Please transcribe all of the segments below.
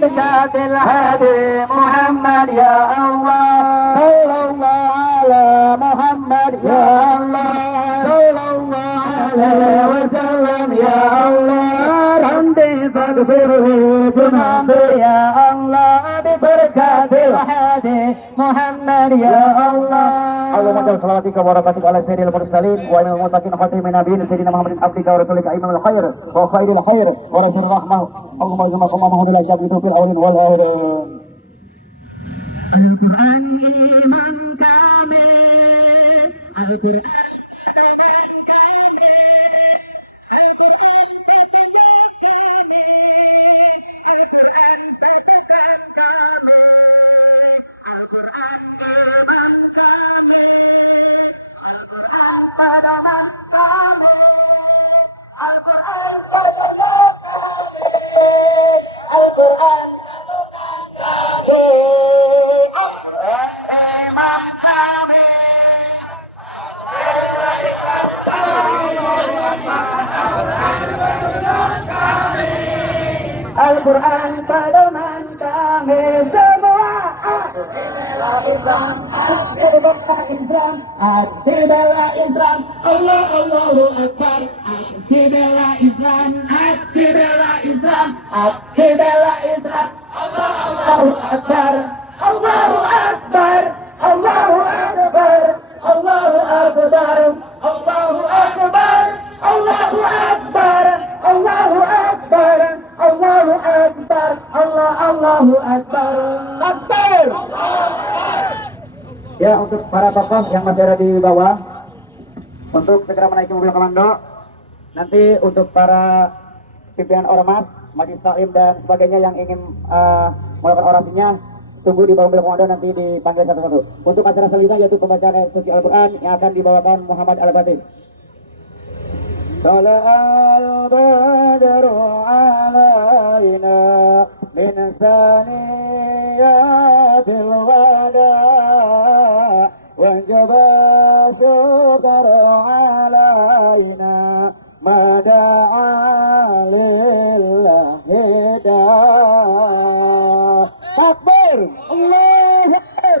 بجاد الهادي محمد يا الله صلى الله على محمد يا الله صلى الله عليه وسلم يا الله رمضي فاغفره ذنوبي يا الله ببركات الهادي محمد يا الله اللهم صل وسلم وبارك على سيدنا المرسلين وإمام المتقين خاتم النبيين سيدنا محمد عبدك ورسولك إمام الخير وخير الخير ورسول الرحمة اللهم اجعلنا قوما إلى جنة في الأولين والآخرين. Al-Quran iman kami, Al-Quran iman kami, Al-Quran petunjuk kami, Al-Quran satukan kami, Al-Quran iman kami, Al-Quran pedoman kami, Al-Quran petunjuk kami, Al-Quran satukan kami. Al-Quran pedoman kami semua. Aksi bela Islam, aksi bela Islam, Allah Allahu Akbar. Aksi bela Islam, aksi bela Islam, aksi bela Islam, Allah Allahu Akbar. Allahu Akbar, Allahu Akbar, Allahu Akbar, Allahu Akbar, Allahu Akbar, Allahu Akbar, Allahu Akbar, Allahu Akbar, Akbar. Ya, untuk para tokoh yang masih ada di bawah, untuk segera menaiki mobil komando. Nanti untuk para pimpinan ormas, majelis taklim dan sebagainya yang ingin melakukan orasinya, tunggu di bawah mobil komando, nanti dipanggil satu-satu. Untuk acara selanjutnya yaitu pembacaan suci Al-Quran yang akan dibawakan Muhammad Al-Fatih. Tala'al badru alaina min saniyatil wada' wajaba syukru alaina mada'a lillahi dah. Takbir, Allahu Akbar.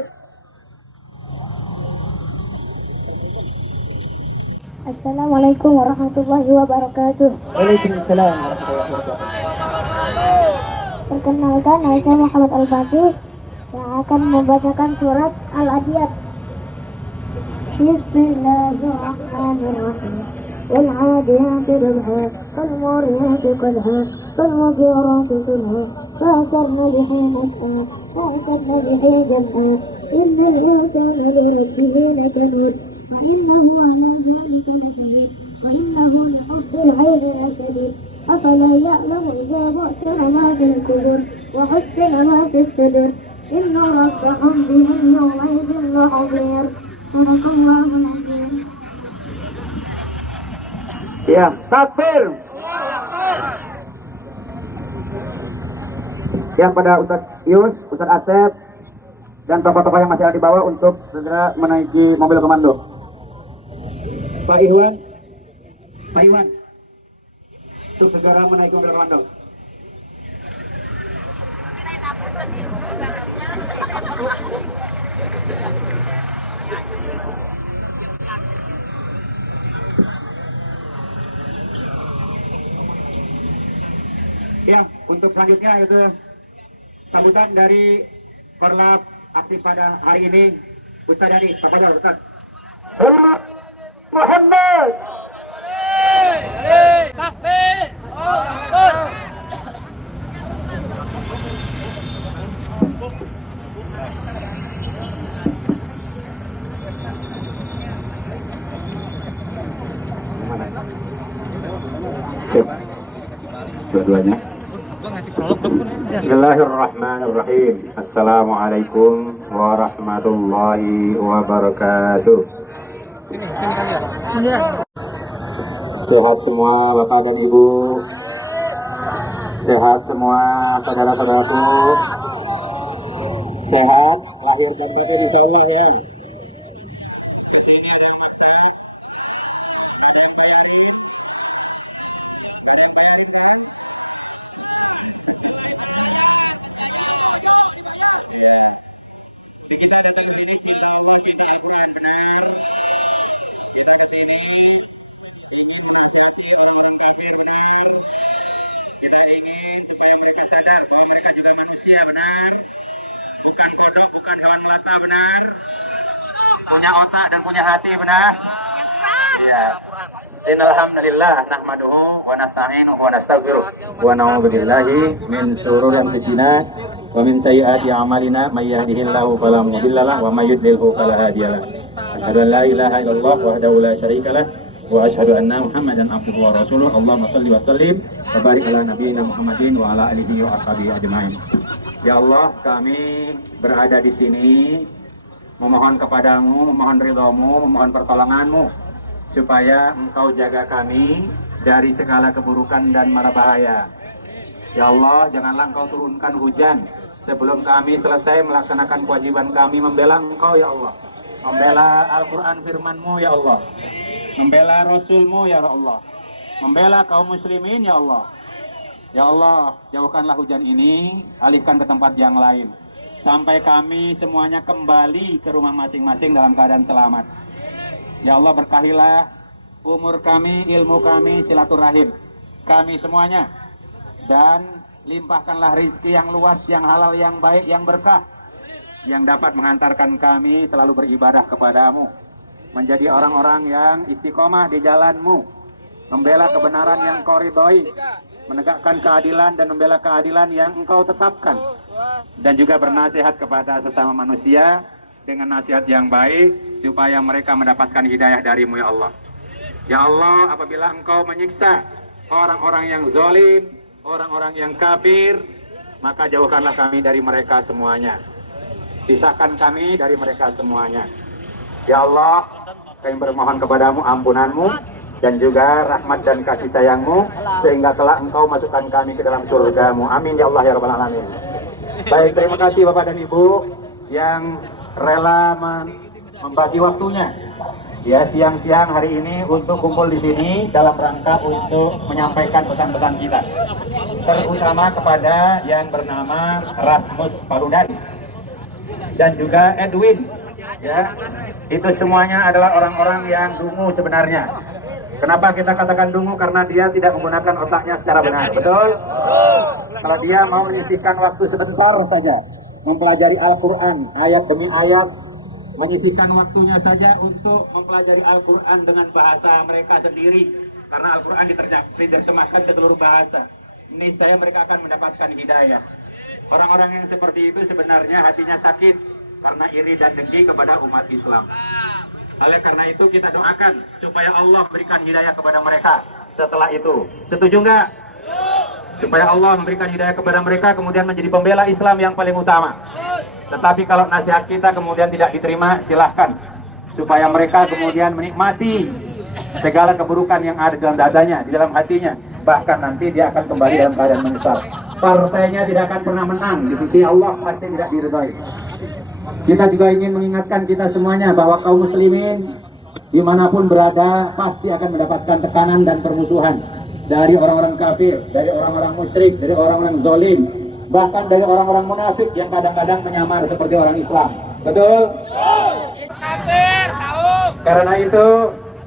Assalamualaikum warahmatullahi wabarakatuh. Waalaikumsalam warahmatullahi wabarakatuh. Perkenalkan, saya Muhammad Al-Fatih yang akan membacakan surat Al-Adiyat. Bismillahirrahmanirrahim. والعاديات ضبحا فالموريات قدحا فالمغيرات صبحا فأثرن به نفعا فأثرن به جمعا إن الإنسان لربه لكنود وإنه على ذلك لشهيد وإنه لحب العين لشديد أفلا يعلم إذا بعثر ما في القبور وحسن ما في الصدور إن ربهم بهم يومئذ لخبير صدق الله العظيم. Ya, takbir. Yang pada Ustadz Yus, Ustadz Asep, dan tokoh-tokoh yang masih ada di bawah untuk segera menaiki mobil komando. Pak Iwan, untuk segera menaiki mobil komando. Ya, untuk selanjutnya itu sambutan dari korlap aksi pada hari ini, Ustaz Dani, Pak Fajar, Ustaz. Muhammad. Takbir. Dua-duanya. Bismillahirrahmanirrahim. Assalamualaikum warahmatullahi wabarakatuh. Sehat semua Bapak dan Ibu. Sehat semua saudara-saudaraku. Sehat lahir dan batin insyaallah ya. benar? Punya otak dan punya hati benar? Ya. Alhamdulillah nahmaduhu wa nasta'inuhu wa nastaghfiruh wa na'udzu billahi min shururi anfusina wa min sayyiati a'malina may yahdihillahu fala mudilla lahu wa may yudlilhu fala hadiya lahu. Asyhadu an la ilaha illallah wahdahu la syarika lah wa asyhadu anna Muhammadan abduhu wa rasuluh. Allahumma shalli wa sallim wa barik ala nabiyyina Muhammadin wa ala alihi wa ashabihi ajmain. Ya Allah, kami berada di sini memohon kepadamu, memohon ridhamu, memohon pertolonganmu supaya engkau jaga kami dari segala keburukan dan mara bahaya. Ya Allah, janganlah engkau turunkan hujan sebelum kami selesai melaksanakan kewajiban kami membela engkau ya Allah. Membela Al-Quran firman-Mu ya Allah. Membela Rasul-Mu ya Allah. Membela kaum muslimin ya Allah. Ya Allah, jauhkanlah hujan ini, alihkan ke tempat yang lain. Sampai kami semuanya kembali ke rumah masing-masing dalam keadaan selamat. Ya Allah, berkahilah umur kami, ilmu kami, silaturahim kami semuanya. Dan limpahkanlah rizki yang luas, yang halal, yang baik, yang berkah, yang dapat menghantarkan kami selalu beribadah kepadamu, menjadi orang-orang yang istiqomah di jalan-Mu, membela kebenaran yang Kau ridhoi, menegakkan keadilan dan membela keadilan yang Engkau tetapkan, dan juga bernasihat kepada sesama manusia dengan nasihat yang baik supaya mereka mendapatkan hidayah dari-Mu ya Allah. Ya Allah, apabila Engkau menyiksa orang-orang yang zalim, orang-orang yang kafir, maka jauhkanlah kami dari mereka semuanya. Pisahkan kami dari mereka semuanya. Ya Allah, kami bermohon kepadamu ampunan-Mu dan juga rahmat dan kasih sayang-Mu, sehingga kelak Engkau masukkan kami ke dalam surga-Mu. Amin ya Allah ya Rabbal Alamin. Baik, terima kasih Bapak dan Ibu yang rela membagi waktunya ya siang-siang hari ini untuk kumpul di sini dalam rangka untuk menyampaikan pesan-pesan kita, terutama kepada yang bernama Rasmus Parudari dan juga Edwin. Ya, itu semuanya adalah orang-orang yang dungu sebenarnya. Kenapa kita katakan dungu? Karena dia tidak menggunakan otaknya secara benar. Betul? Kalau dia mau menyisihkan waktu sebentar saja mempelajari Al-Quran ayat demi ayat, menyisihkan waktunya saja untuk mempelajari Al-Quran dengan bahasa mereka sendiri, karena Al-Quran diterjemahkan ke seluruh bahasa, niscaya mereka akan mendapatkan hidayah. Orang-orang yang seperti itu sebenarnya hatinya sakit karena iri dan dengki kepada umat Islam. Oleh karena itu kita doakan supaya Allah berikan hidayah kepada mereka setelah itu. Setuju nggak? Supaya Allah memberikan hidayah kepada mereka, kemudian menjadi pembela Islam yang paling utama. Tetapi kalau nasihat kita kemudian tidak diterima, silahkan. Supaya mereka kemudian menikmati segala keburukan yang ada dalam dadanya, di dalam hatinya. Bahkan nanti dia akan kembali dalam keadaan menyesal. Partainya tidak akan pernah menang, di sisi Allah pasti tidak diridhai. Kita juga ingin mengingatkan kita semuanya bahwa kaum muslimin dimanapun berada pasti akan mendapatkan tekanan dan permusuhan dari orang-orang kafir, dari orang-orang musyrik, dari orang-orang zalim, bahkan dari orang-orang munafik yang kadang-kadang menyamar seperti orang Islam. Betul? Kafir, tahu. Karena itu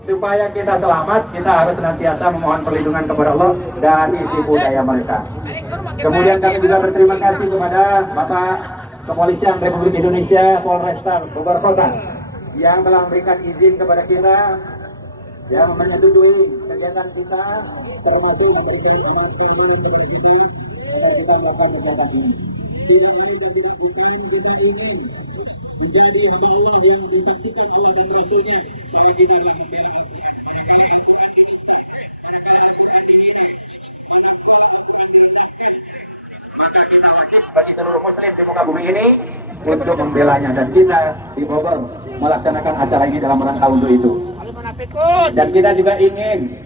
supaya kita selamat, kita harus senantiasa memohon perlindungan kepada Allah dari tipu daya mereka. Kemudian kami juga berterima kasih kepada Bapak Kepolisian Republik Indonesia Polresta Bogor Kota yang telah memberikan izin kepada kita yang menyetujui kegiatan kita, termasuk memberi terus kita melakukan kegiatan ini. Tidak ini dan tidak bukan kita ingin menjadi hamba Allah yang disaksikan Allah dan Rasulnya bahwa kita melakukan maka kita wajib bagi seluruh muslim di muka bumi ini untuk membelanya, dan kita di Bogor melaksanakan acara ini dalam rangka untuk itu. Dan kita juga ingin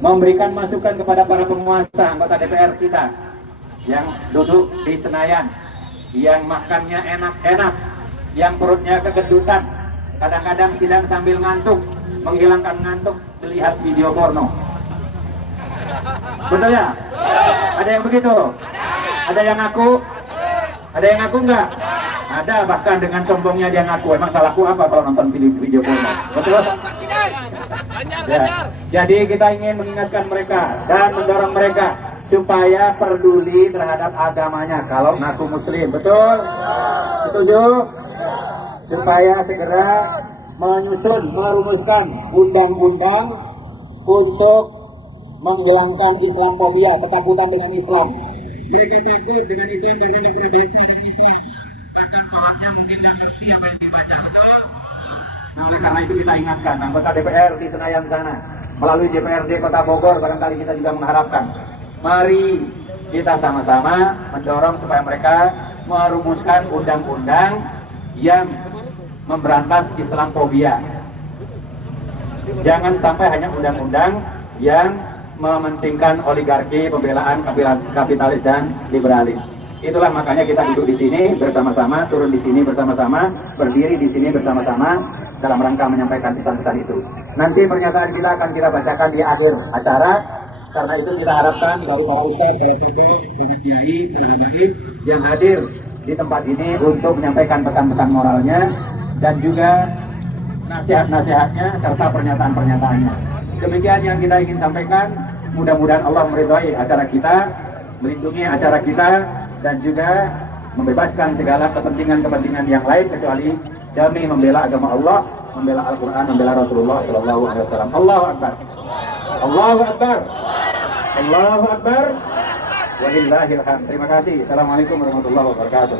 memberikan masukan kepada para penguasa anggota DPR kita yang duduk di Senayan, yang makannya enak-enak, yang perutnya kegendutan, kadang-kadang sidang sambil ngantuk, menghilangkan ngantuk melihat video porno. Betul ya? Ada yang begitu? Ada yang ngaku? Ada yang ngaku enggak? Ada, bahkan dengan sombongnya dia ngaku. Emang salahku apa kalau nonton video porno? Betul? Ya. Jadi kita ingin mengingatkan mereka dan mendorong mereka supaya peduli terhadap agamanya kalau ngaku muslim. Betul? Setuju? Supaya segera menyusun, merumuskan undang-undang untuk menghilangkan Islamfobia, ketakutan dengan Islam. Mereka takut dengan Islam dan tidak pernah baca dengan Islam. Bahkan sholatnya mungkin tidak ngerti apa yang dibaca. Betul? Nah, oleh karena itu kita ingatkan anggota DPR di Senayan sana, melalui DPRD Kota Bogor, barangkali kita juga mengharapkan, mari kita sama-sama mendorong supaya mereka merumuskan undang-undang yang memberantas Islamfobia. Jangan sampai hanya undang-undang yang mementingkan oligarki, pembelaan kapitalis dan liberalis. Itulah makanya kita duduk di sini bersama-sama, turun di sini bersama-sama, berdiri di sini bersama-sama dalam rangka menyampaikan pesan-pesan itu. Nanti pernyataan kita akan kita bacakan di akhir acara. Karena itu kita harapkan dari para ustaz, para tokoh, para kiai, para habaib yang hadir di tempat ini untuk menyampaikan pesan-pesan moralnya dan juga nasihat-nasihatnya serta pernyataan-pernyataannya. Demikian yang kita ingin sampaikan. Mudah-mudahan Allah meridhai acara kita, melindungi acara kita, dan juga membebaskan segala kepentingan-kepentingan yang lain kecuali demi membela agama Allah, membela Al-Quran, membela Rasulullah SAW. Allahu Akbar. Allahu Akbar. Allahu Akbar. Walillahil hamd. Terima kasih. Assalamualaikum warahmatullahi wabarakatuh.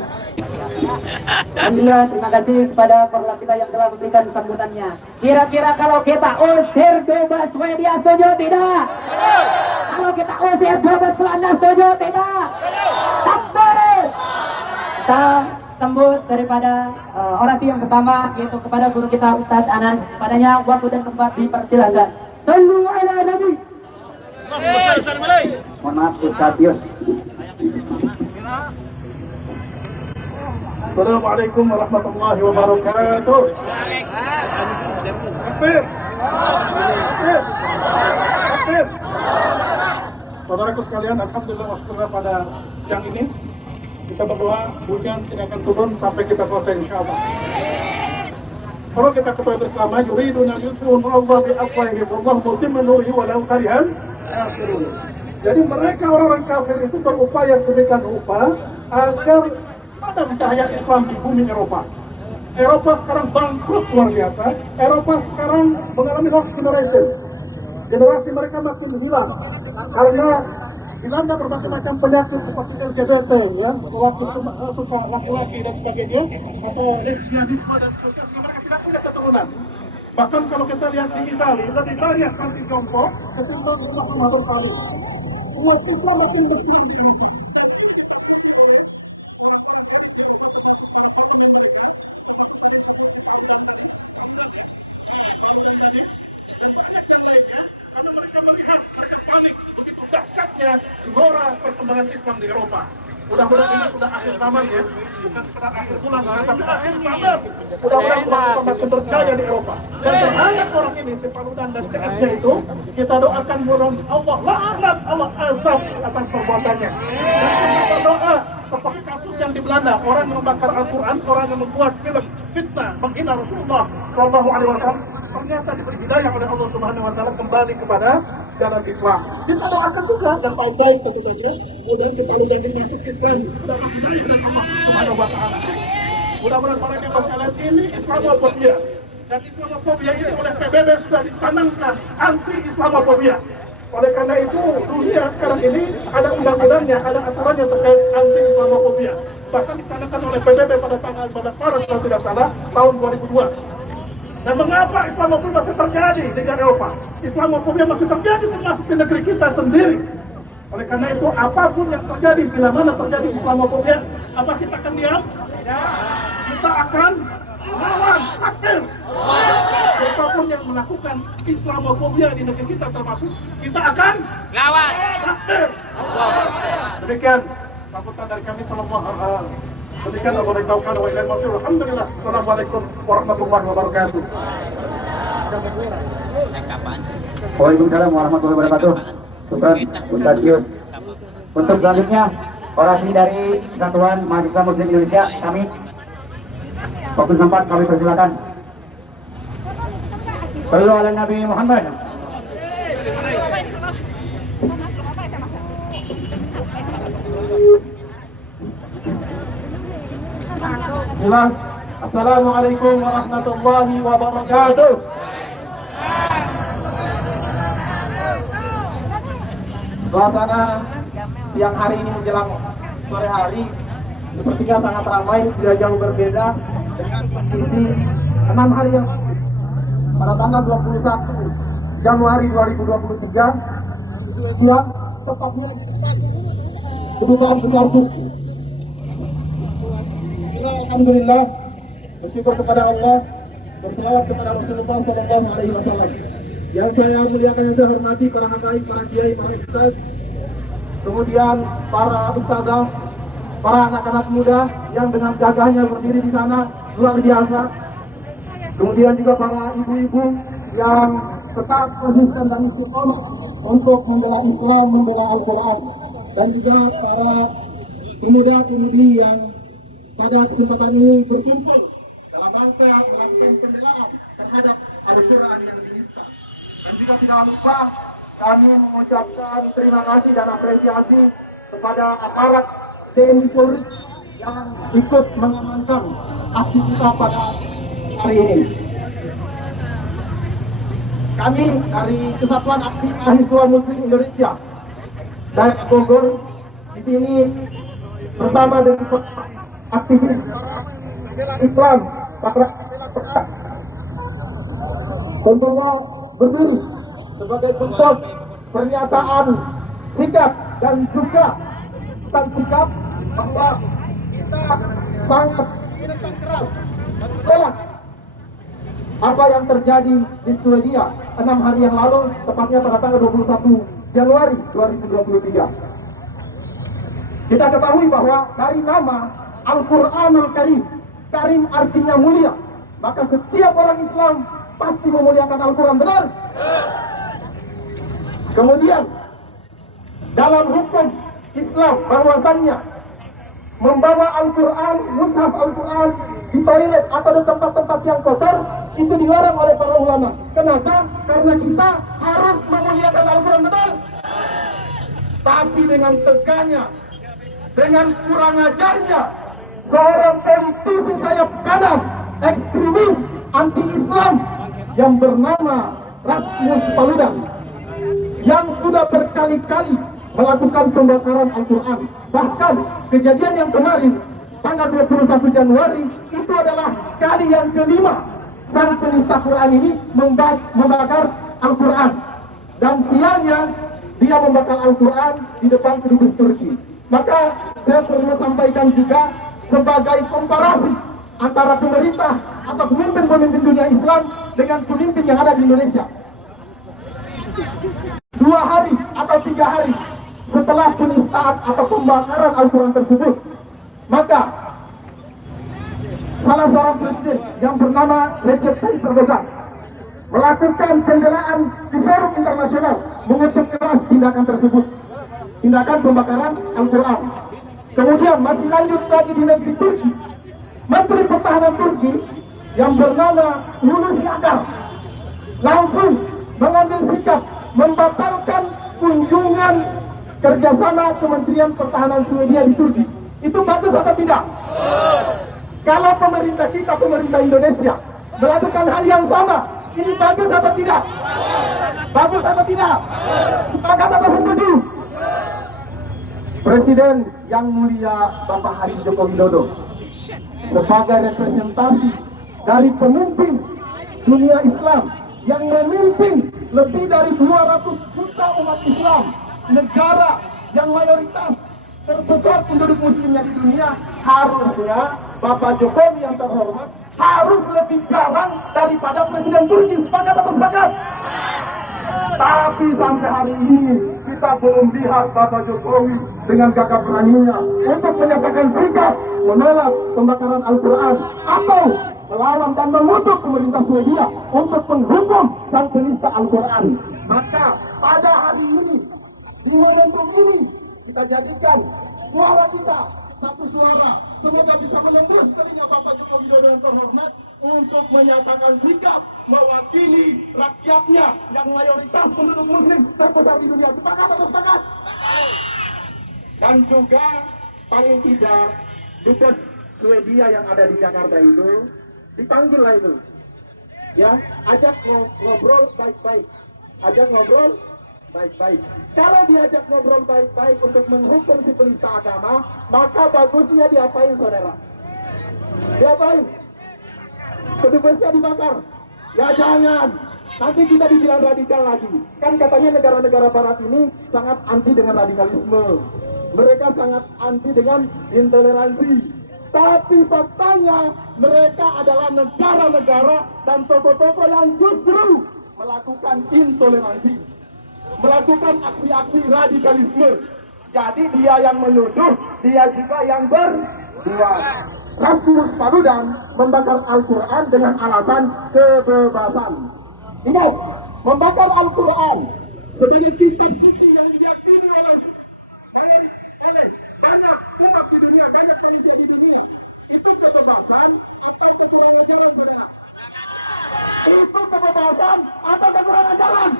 Alhamdulillah, terima kasih kepada perwakilan kita yang telah memberikan sambutannya. Kira-kira kalau kita usir bebas media, setuju tidak? Kalau kita usir bebas celana, setuju tidak? Takbir! Kita sambut daripada orasi yang pertama, yaitu kepada guru kita Ustaz Anas. Padanya waktu dan tempat dipersilakan. Sallu ala Nabi. Mohon maaf Ustaz Yus. Assalamualaikum warahmatullahi wabarakatuh. Takbir. Takbir. Saudaraku sekalian, alhamdulillah wassalatu pada siang ini kita berdoa hujan tidak akan turun sampai kita selesai insyaallah. Kalau kita ketahui bersama, yuriduna yusru Allah bi afwahihim wallahu mutimmu nurihi walau karihal kafirun. Jadi mereka orang-orang kafir itu berupaya sedemikian rupa agar ada cahaya Islam di bumi Eropa. Eropa sekarang bangkrut luar biasa. Eropa sekarang mengalami lost generation. Generasi mereka makin hilang karena dilanda berbagai macam penyakit seperti LGBT, ya, laki suka laki-laki dan sebagainya, atau lesbianisme dan seterusnya, sehingga mereka tidak punya keturunan. Bahkan kalau kita lihat di Italia, lebih banyak anti jompo ketimbang umat Muhammad SAW. Umat Islam makin besar. Gelora perkembangan Islam di Eropa. Mudah-mudahan ini sudah akhir zaman, ya, bukan sekedar akhir bulan, tapi akhir zaman. Mudah-mudahan semakin berjaya di Eropa. Dan terhadap orang ini, si Paludan dan CS-nya itu, kita doakan mudah-mudahan Allah laknat, Allah azab atas perbuatannya. Dan kita berdoa seperti kasus yang di Belanda, orang yang membakar Al-Quran, orang yang membuat film fitnah menghina Rasulullah SAW, ternyata diberi hidayah oleh Allah Subhanahu Wa Taala kembali kepada jalan Islam. Kita doakan juga dan baik-baik tentu saja. Mudah-mudahan si Paludan masuk Islam, dapat hidayah dari Allah Subhanahu Wa Taala. Mudah-mudahan para jemaah sekalian, ini Islamofobia, dan Islamofobia ini oleh PBB sudah ditanamkan anti Islamofobia. Oleh karena itu dunia sekarang ini ada undang-undangnya, ada aturannya terkait anti Islamofobia. Bahkan dicanangkan oleh PBB pada tanggal 14 Maret kalau tidak salah tahun 2002. Dan mengapa Islamofobia masih terjadi di negara Eropa? Islamofobia masih terjadi termasuk di negeri kita sendiri. Oleh karena itu, apapun yang terjadi, bila mana terjadi Islamofobia, apa kita akan diam? Kita akan melawan. Takbir. Siapapun yang melakukan Islamofobia di negeri kita termasuk, kita akan lawan. Takbir. Demikian sambutan dari kami. Sallallahu alaihi wasallam. Demikian Allah beritahukan wa ilaihi masir. Alhamdulillah. Assalamualaikum warahmatullahi wabarakatuh. Waalaikumsalam warahmatullahi wabarakatuh. Syukran Ustaz Yus. Untuk selanjutnya orasi dari Kesatuan Mahasiswa Muslim Indonesia, kami waktu sempat kami persilakan. Sallu ala Nabi Muhammad. Bismillah. Assalamualaikum warahmatullahi wabarakatuh. Suasana siang hari ini menjelang sore hari sepertinya sangat ramai, tidak jauh berbeda dengan kondisi 6 hari yang lalu. Pada tanggal 21 Januari 2023 di Swedia, tepatnya di depan Kedutaan Besar Turki. Alhamdulillah, bersyukur kepada Allah, berselawat kepada Rasulullah SAW. Yang saya muliakan, yang saya hormati para habaib, para kiai, para ustaz, kemudian para ustazah, para anak-anak muda yang dengan gagahnya berdiri di sana luar biasa. Kemudian juga para ibu-ibu yang tetap konsisten dan istiqomah untuk membela Islam, membela Al-Quran, dan juga para pemuda-pemudi yang pada kesempatan ini berkumpul dalam rangka melakukan pembelaan terhadap Al-Quran yang dinista. Dan juga tidak lupa kami mengucapkan terima kasih dan apresiasi kepada aparat TNI Polri yang ikut mengamankan aksi kita pada hari ini. Kami dari Kesatuan Aksi Mahasiswa Muslim Indonesia Daerah Bogor di sini bersama dengan aktivis Islam tentunya berdiri sebagai bentuk pernyataan sikap dan juga sikap bahwa kita sangat menentang keras dan menolak apa yang terjadi di Swedia 6 hari yang lalu, tepatnya pada tanggal 21 Januari 2023. Kita ketahui bahwa dari nama Al-Quranul Karim, Karim artinya mulia, maka setiap orang Islam pasti memuliakan Al-Quran, benar? Kemudian dalam hukum Islam bahwasannya membawa Al-Quran, mushaf Al-Quran di toilet atau di tempat-tempat yang kotor itu dilarang oleh para ulama. Kenapa? Karena kita harus memuliakan Al-Quran, betul? Tapi dengan teganya, dengan kurang ajarnya seorang politisi sayap kanan, ekstremis, anti-Islam yang bernama Rasmus Paludan, yang sudah berkali-kali melakukan pembakaran Al-Quran. Bahkan kejadian yang kemarin tanggal 21 Januari itu adalah kali yang kelima sang penista Quran ini membakar Al-Quran. Dan sialnya dia membakar Al-Quran di depan kedubes Turki. Maka saya perlu sampaikan juga sebagai komparasi antara pemerintah atau pemimpin-pemimpin dunia Islam dengan pemimpin yang ada di Indonesia. 2 hari atau 3 hari setelah penistaan atau pembakaran Al-Quran tersebut, maka salah seorang presiden yang bernama Recep Tayyip Erdogan melakukan pembelaan di forum internasional mengutuk keras tindakan tersebut, tindakan pembakaran Al-Quran. Kemudian masih lanjut lagi di negeri Turki, Menteri Pertahanan Turki yang bernama Hulusi Akar langsung mengambil sikap membatalkan kunjungan kerjasama Kementerian Pertahanan Swedia di Turki. Itu bagus atau tidak? Kalau pemerintah kita, pemerintah Indonesia melakukan hal yang sama, ini bagus atau tidak? Bagus atau tidak? Sepakat atau setuju? Presiden yang mulia Bapak Haji Joko Widodo sebagai representasi dari pemimpin dunia Islam yang memimpin lebih dari 200 juta umat Islam, negara yang mayoritas terbesar penduduk muslimnya di dunia, harusnya Bapak Jokowi yang terhormat harus lebih garang daripada Presiden Turki. Sepakat atau sepakat? Tapi sampai hari ini kita belum lihat Bapak Jokowi dengan gagah beraninya untuk menyatakan sikap menolak pembakaran Al-Quran atau melawan dan mengutuk pemerintah Swedia untuk menghukum sang penista Al-Quran. Maka pada hari ini, di momentum ini, kita jadikan suara kita satu suara. Semoga bisa menembus telinga Bapak Joko Widodo yang terhormat untuk menyatakan sikap mewakili rakyatnya yang mayoritas penduduk muslim terbesar di dunia. Sepakat atau sepakat? Dan juga paling tidak Dubes Swedia yang ada di Jakarta itu, dipanggil lah itu. Ya, ajak ngobrol baik-baik. Ajak ngobrol baik-baik. Kalau diajak ngobrol baik-baik untuk menghukum si penista agama, maka bagusnya diapain, saudara? Diapain? Kedubesnya dibakar. Ya jangan. Nanti kita dibilang radikal lagi. Kan katanya negara-negara barat ini sangat anti dengan radikalisme. Mereka sangat anti dengan intoleransi. Tapi faktanya mereka adalah negara-negara dan tokoh-tokoh yang justru melakukan intoleransi, melakukan aksi-aksi radikalisme. Jadi dia yang menuduh, dia juga yang berbuat. Rasmus Paludan membakar Al-Quran dengan alasan kebebasan. Ingat, membakar Al-Quran sebagai kitab suci yang diyakini oleh banyak umat di dunia, banyak manusia di dunia. Itu kebebasan atau kekurangan ajaran, saudara? Itu kebebasan atau kekurangan ajaran?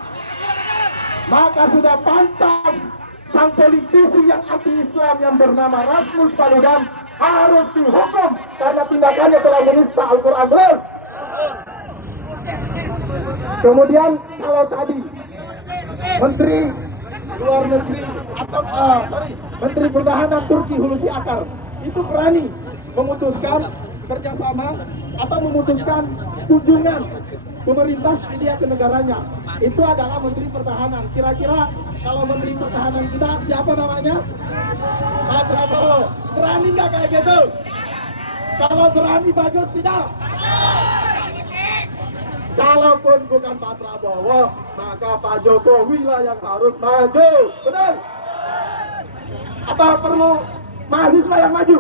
Maka sudah pantas sang politisi yang anti-Islam yang bernama Rasmus Paludan harus dihukum karena tindakannya telah menista Al-Quran. Belum? Kemudian kalau tadi Menteri Luar Negeri atau Menteri Pertahanan Turki Hulusi Akar itu berani memutuskan kerjasama atau memutuskan kunjungan pemerintah India ke negaranya, itu adalah Menteri Pertahanan. Kira-kira kalau Menteri Pertahanan kita siapa namanya? Pak Prabowo. Berani nggak kayak gitu? Kalau berani bagus tidak? Kalaupun bukan Pak Prabowo, maka Pak Jokowi lah yang harus maju. Benar? Apa perlu mahasiswa yang maju?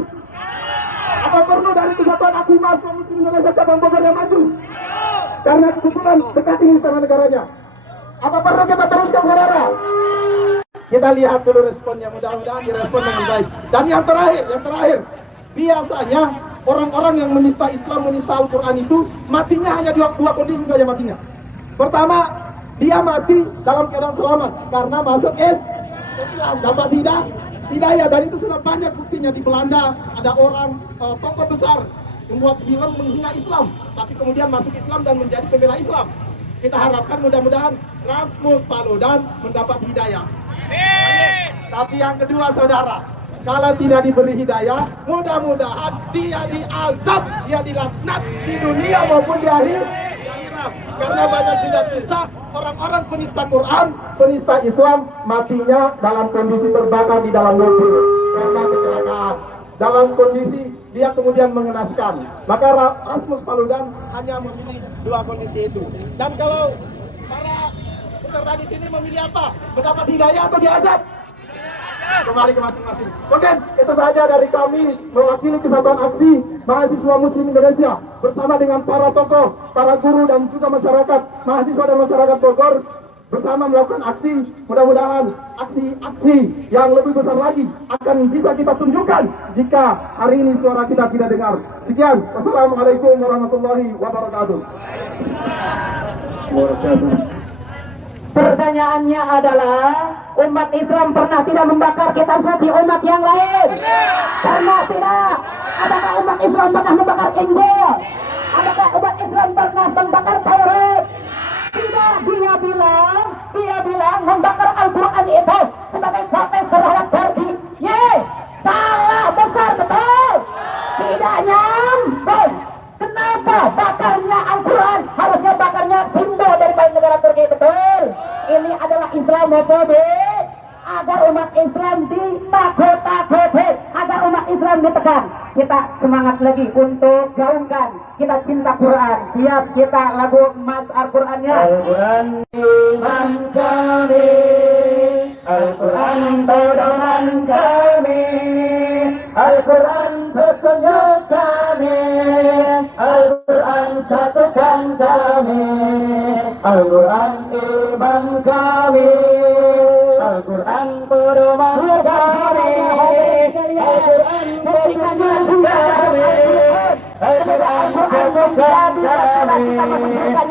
Apa perlu dari Kesatuan Aksi Mahasiswa Muslim Indonesia Cabang Bogor yang maju? Karena kebetulan dekat ini sama negaranya. Apa perlu kita teruskan, saudara? Kita lihat dulu responnya, mudah-mudahan direspon dengan baik. Dan yang terakhir, biasanya orang-orang yang menista Islam, menista Al-Quran itu matinya hanya dua kondisi saja matinya. Pertama, dia mati dalam keadaan selamat karena masuk Islam. Dapat hidayah, dan itu sudah banyak buktinya. Di Belanda ada orang tokoh besar membuat film menghina Islam, tapi kemudian masuk Islam dan menjadi pembela Islam. Kita harapkan mudah-mudahan Rasmus Paludan mendapat hidayah. Tapi yang kedua, saudara, kalau tidak diberi hidayah, mudah-mudahan dia diazab, dia dilaknat di dunia maupun di akhirat. Karena banyak juga kisah orang-orang penista Quran, penista Islam matinya dalam kondisi terbakar di dalam mobil karena kecelakaan. Dalam kondisi dia kemudian mengenaskan. Maka Rasmus Paludan hanya memilih dua kondisi itu. Dan kalau para peserta di sini memilih apa? Mendapat hidayah atau diazab? Kembali ke masing-masing. Oke, itu saja dari kami mewakili Kesatuan Aksi Mahasiswa Muslim Indonesia bersama dengan para tokoh, para guru dan juga masyarakat, mahasiswa dan masyarakat Bogor bersama melakukan aksi. Mudah-mudahan aksi-aksi yang lebih besar lagi akan bisa kita tunjukkan jika hari ini suara kita tidak dengar. Sekian, wassalamualaikum warahmatullahi wabarakatuh. Pertanyaannya adalah, umat Islam pernah tidak membakar kitab suci umat yang lain? Pernah tidak? Adakah umat Islam pernah membakar Injil? Adakah umat Islam pernah membakar Taurat? Tidak, dia bilang membakar Al-Quran itu sebagai protes terhadap Turki. Salah besar, betul. Tidak nyambung. Kenapa bakarnya Al-Quran? Harusnya bakarnya simbol daripada negara Turki, betul. Ini adalah Islamofobi, agar umat Islam ditakut-takuti, agar umat Islam ditekan. Kita semangat lagi untuk gaungkan, kita cinta Quran. Siap kita lagu Mas Al-Qurannya. Al-Quran iman kami, Al-Quran pedoman kami, Al-Quran petunjuk kami, Al-Quran satukan kami, Al-Quran iman kami, Al-Quran pedoman kami, Al-Quran petunjuk kami, Al-Quran satukan kami,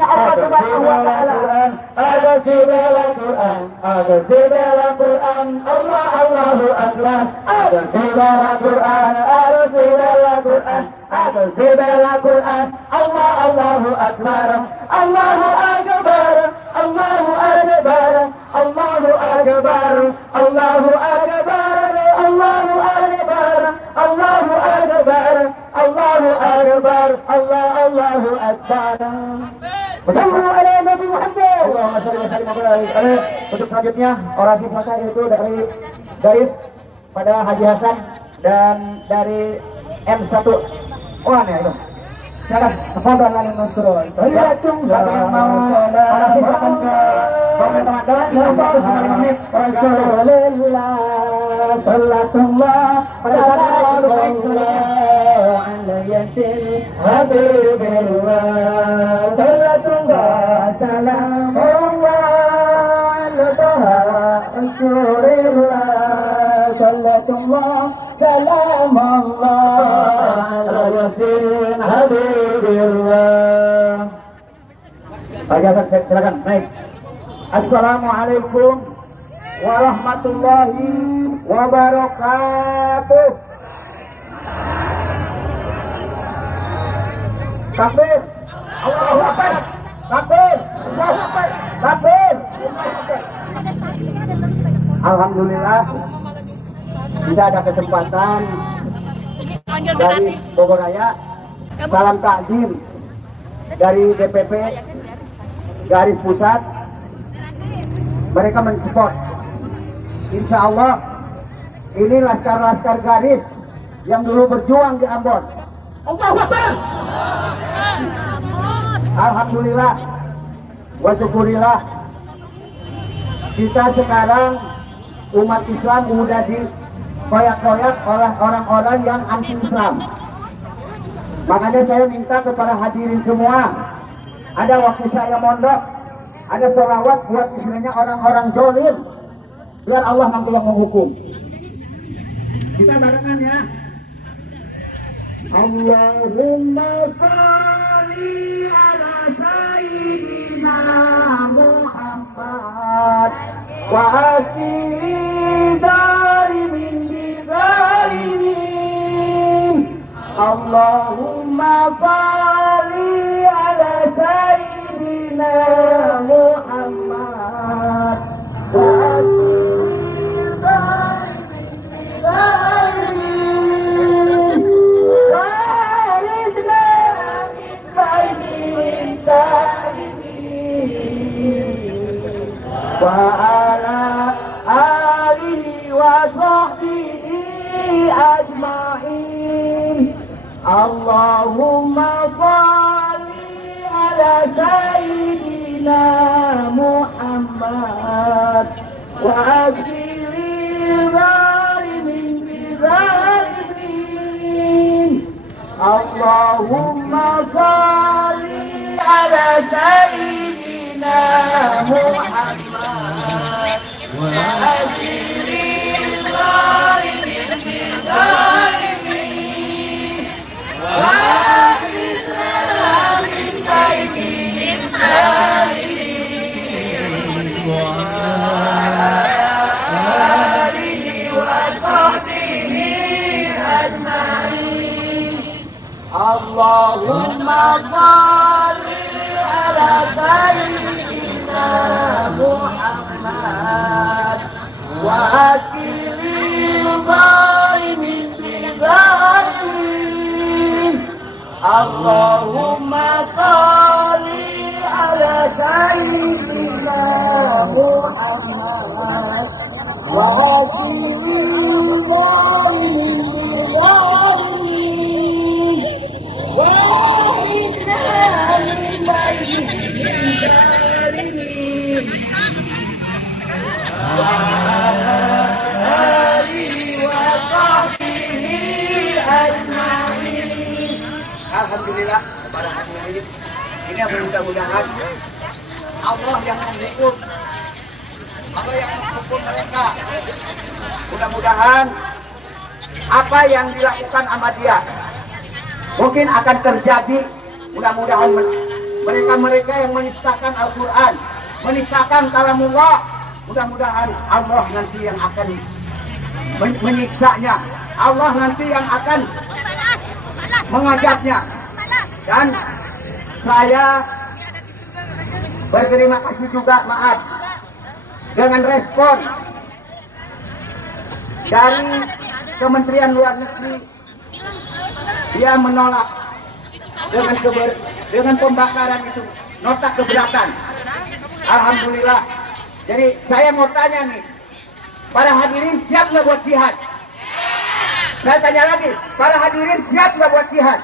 Al-Quran ada si bela Quran, ada si bela Quran, Allah Allahu Akbar, ada si bela Quran, ada si bela Quran, ada si bela Quran, Allah Allahu Akbar, Allahu Akbar, Allahu Akbar, Allahu Akbar, Allahu Akbar, Allahu Akbar, Allahu Akbar, Allahu Akbar, Allahu Akbar. Wassalamu ala Nabi Muhammad. Allahumma shalli wa sallim wa barik alaihi. Untuk selanjutnya orasi selesai itu dari garis pada Haji Hasan dan dari M1. Oh aneh itu. Silakan. Tafadhal alaihi masrur. Siapa yang mau orasi silakan ke teman-teman. Cuma 5 menit. Rasulullah sallallahu alaihi wasallam. Habibillah sallallahu salam Allah Rasulullah sallallahu salam Allah Rasul Habibillah. Pak Hasan silakan naik. Assalamualaikum warahmatullahi wabarakatuh. Takbir, Allahu Akbar, takbir, Allahu Akbar, takbir. Alhamdulillah kita ada kesempatan dari Bogor Raya, salam takdim dari DPP garis pusat. Mereka mensupport. Insya Allah ini laskar-laskar garis yang dulu berjuang di Ambon. Allahu Akbar. Alhamdulillah wa syukurillah kita sekarang umat Islam sudah dikoyak-koyak oleh orang-orang yang anti Islam. Makanya saya minta kepada hadirin semua, ada waktu saya mondok, ada sholawat buat istilahnya orang-orang zolim, biar Allah nanti yang menghukum. Kita barengan ya. Allahumma salli ala sayyidina Muhammad wa akhiri darimin bidarimin. Allahumma salli ala sayyidina Muhammad wa akhiri darimin bidarimin. Wa ala alihi wa sahbihi ajma'in. Allahumma salli ala sayyidina Muhammad wa azhiril zalimin bizalimin. Allahumma salli ala sayyidina Muhammad wa azhiril zalimin bizalimin. Wa akhirna min kaydihim salimin. Wa alihi wa sahbihi ajma'in. Allahumma salli ala sayyidina Muhammad wa askilil zalimin bizalimin. Allahumma salli ala sayyidina Muhammad wa askilil zalimin bizalimin. Wa inna lillahi wa alhamdulillah pada hari ini mudah-mudahan Allah yang menghukum, Allah yang menghukum mereka. Mudah-mudahan apa yang dilakukan Ahmadiyah mungkin akan terjadi. Mudah-mudahan mereka yang menistakan Al-Quran, menistakan kalamullah, mudah-mudahan Allah nanti yang akan menyiksanya. Allah nanti yang akan mengajabnya. Dan saya berterima kasih juga, maaf, dengan respon dari Kementerian Luar Negeri. Dia menolak dengan pembakaran itu, nota keberatan. Alhamdulillah. Jadi saya mau tanya nih, para hadirin siap nggak buat jihad? Saya tanya lagi, para hadirin siap nggak buat jihad?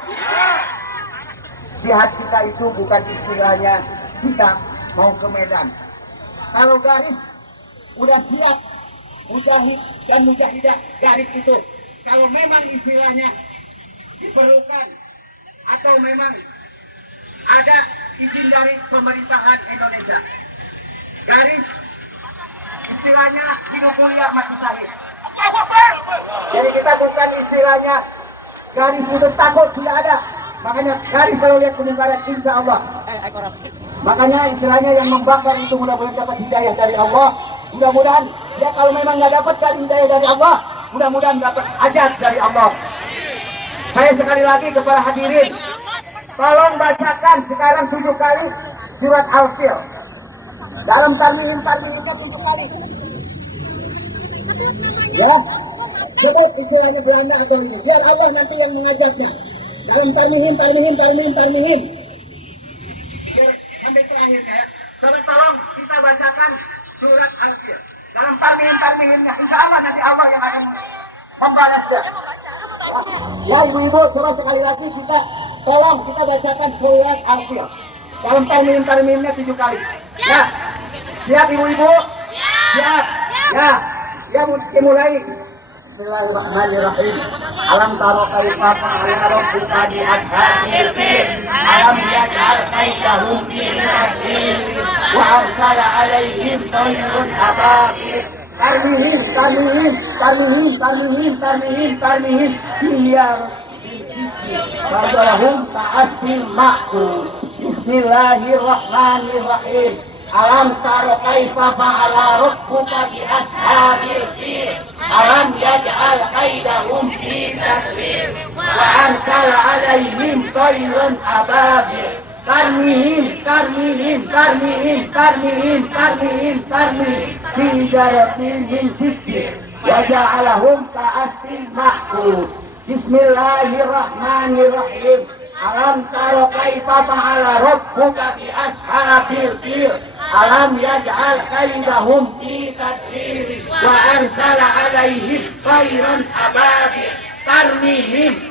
Jihad kita itu bukan istilahnya kita mau ke medan. Kalau garis udah siap, mujahid dan mujahidah garis itu. Kalau memang istilahnya diperlukan atau memang ada izin dari pemerintahan Indonesia, garis istilahnya hidup mulia mati syahid. Jadi kita bukan istilahnya garis hidup takut, tidak ada. Makanya garis kalau lihat kemungkaran insya Allah. Makanya istilahnya yang membakar itu mudah-mudahan dapat hidayah dari Allah. Mudah-mudahan ya kalau memang nggak dapat hidayah dari Allah, mudah-mudahan dapat ajab dari Allah. Saya sekali lagi kepada hadirin, tolong bacakan sekarang 7 kali surat Al-Fil. Dalam tarmihimnya 7 kali. Ya, sebut istilahnya Belanda atau ini. Biar Allah nanti yang mengajabnya. Dalam tarmihim. Biar sampai terakhir ya. Tolong kita bacakan surat Al-Fil. Dalam tarmihimnya, insya Allah nanti Allah yang akan membalasnya. Ya ibu-ibu, coba sekali lagi tolong kita bacakan surat Al-Fil. Dalam tarmihimnya 7 kali. Ya, siap ibu-ibu? Siap. Ya, mulai. Bismillahirrahmanirrahim. Alam taro kaifa fa'ala rabbuka bi ashabil fil. Alam yaj'al kaidahum fi tadbir wa arsala 'alaihim tayran ababil. Tarmihim. Biar Fadalahum ka'asfil ma'kul. Bismillahirrahmanirrahim. Alam taro kaifa fa'ala rabbuka bi ashabil fil. Alam yaj'al kaidahum fi tadbir wa arsala 'alaihim tayran ababil. Tarmihim fi jaratin min sijil wa ja'alahum ka'asfil ma'kul. Bismillahirrahmanirrahim. Alam taro kaifa fa'ala rabbuka bi ashabil fil. Alam yaj'al kaidahum fi tadbir wa arsala 'alaihim tayran ababil. Tarmihim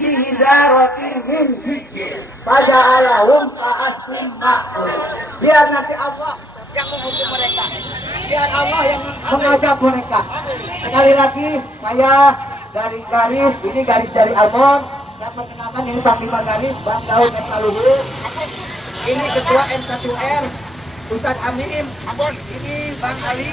fi zaratin min sijil faja'alahum ka'asfin ma'kul. Biar nanti Allah yang menghukum mereka, biar Allah yang mengajab mereka. Sekali lagi saya dari garis, ini garis dari Almon. Saya perkenalkan ini Panglima Garis Bang Daud Estaluhur. Ini Ketua M1R Ustadz Amim. Ini Bang Ali.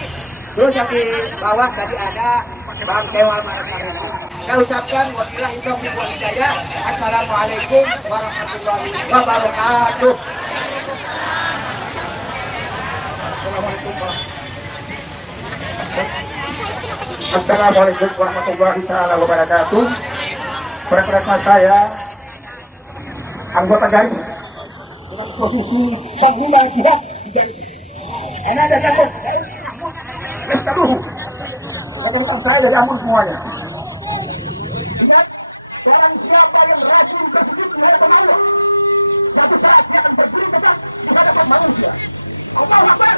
Terus yang di bawah tadi ada Bang Kewal Marakana. Saya ucapkan wabillahi taufiq wal hidayah. Assalamualaikum warahmatullahi wabarakatuh. Assalamualaikum warahmatullahi taala wabarakatuh. Perkenalkan saya anggota garis dengan posisi Panglima Jihad di garis. Enak ada jatuh. Estaluhur. Rekan-rekan saya dari Ambon semuanya. Ingat, barang siapa yang rajin bersujud di hadapan Allah, suatu saat dia akan berdiri tegak di hadapan manusia. Allahu Akbar.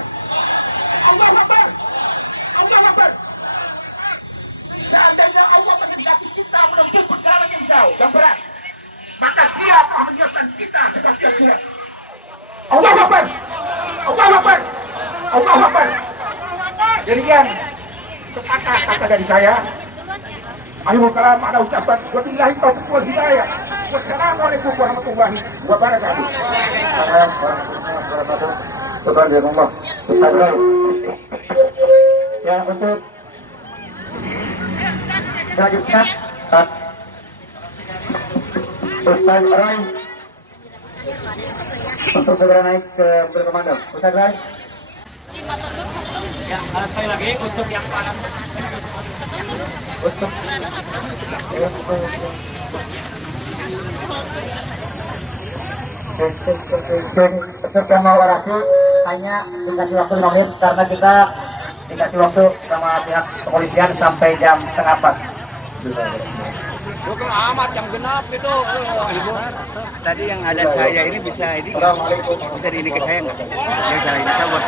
Seandainya Allah menghendaki kita menempuh perjalanan yang jauh dan berat, maka Dia akan menyiapkan kita sebagai dia. Allahu Akbar. Demikian sepatah kata dari saya. Akhirul kalam ada ucapan wabillahi taufiq wal hidayah. Wassalamualaikum warahmatullahi wabarakatuh. Subhanallah. Ya, untuk selanjutnya Ustaz Rai untuk segera naik ke berkomando. Ustaz Rai. Ya, sekali lagi untuk yang kanan. Untuk untuk yang mau orasi hanya dikasih waktu 5 menit karena kita dikasih waktu sama pihak kepolisian sampai jam 3:30. Bukan amat jam genap itu. Tadi yang ada saya ini bisa ini ke saya nggak? Yang saya ini saya buat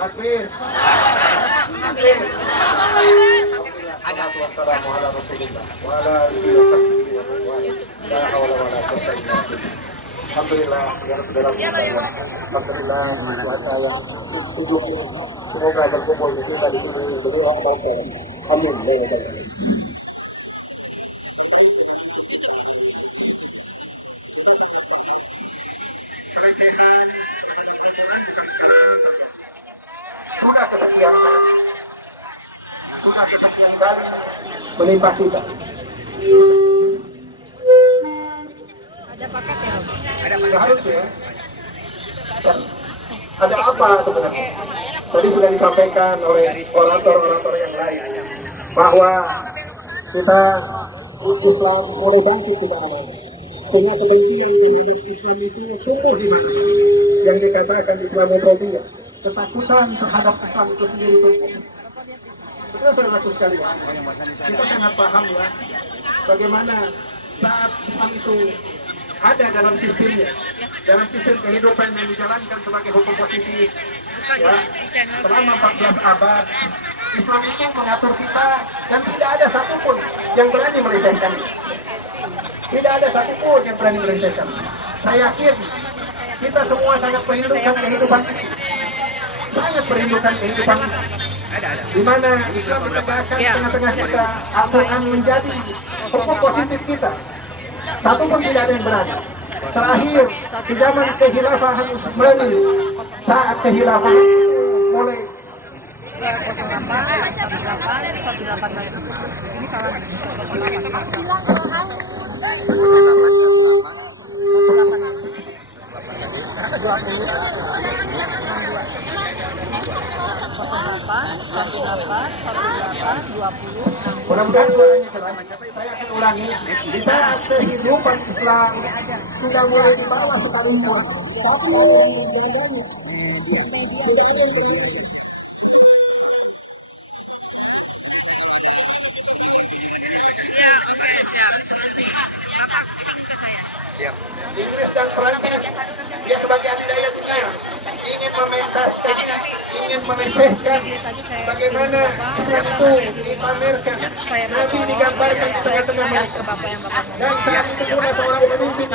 Takbir. ada. Alhamdulillah, ya saudara sekalian. Alhamdulillah, puasa yang sungguh semoga berkumpul di kita di sini berdua bareng. Amin. Sudah kesekian kali melimpah kita. Harusnya ada apa sebenarnya? Tadi sudah disampaikan oleh orator-orator yang lain bahwa kita Islam mulai bangkit di tanah air. Sehingga kebencian terhadap Islam itu tumbuh di mana? Yang dikatakan Islamofobia, ketakutan terhadap Islam itu sendiri tumbuh. Betul saudaraku sekalian, kita sangat paham ya bagaimana saat Islam itu ada dalam sistemnya, dalam sistem kehidupan yang dijalankan sebagai hukum positif ya, selama 14 abad Islam itu mengatur kita dan tidak ada satupun yang berani melecehkan. Tidak ada satupun yang berani melecehkan. Saya yakin kita semua sangat merindukan kehidupan ini, sangat merindukan kehidupan ini, di mana Islam menegakkan tengah-tengah kita Al-Quran menjadi hukum positif kita. Satu pun tidak ada yang berani. Terakhir di zaman kehilafahan Utsmani, saat kehilafahan mulai mudah-mudahan suaranya jelas. Saya akan ulangi. Di saat kehidupan Islam sudah mulai di bawah sekalipun, tapi orang yang menjaganya tidak ada yang berdiri. Inggris dan Perancis, dia sebagai adidaya dunia ingin mementaskan, ingin melecehkan bagaimana Islam itu dipamerkan, Nabi digambarkan di tengah-tengah mereka. Dan saat itu pula seorang pemimpin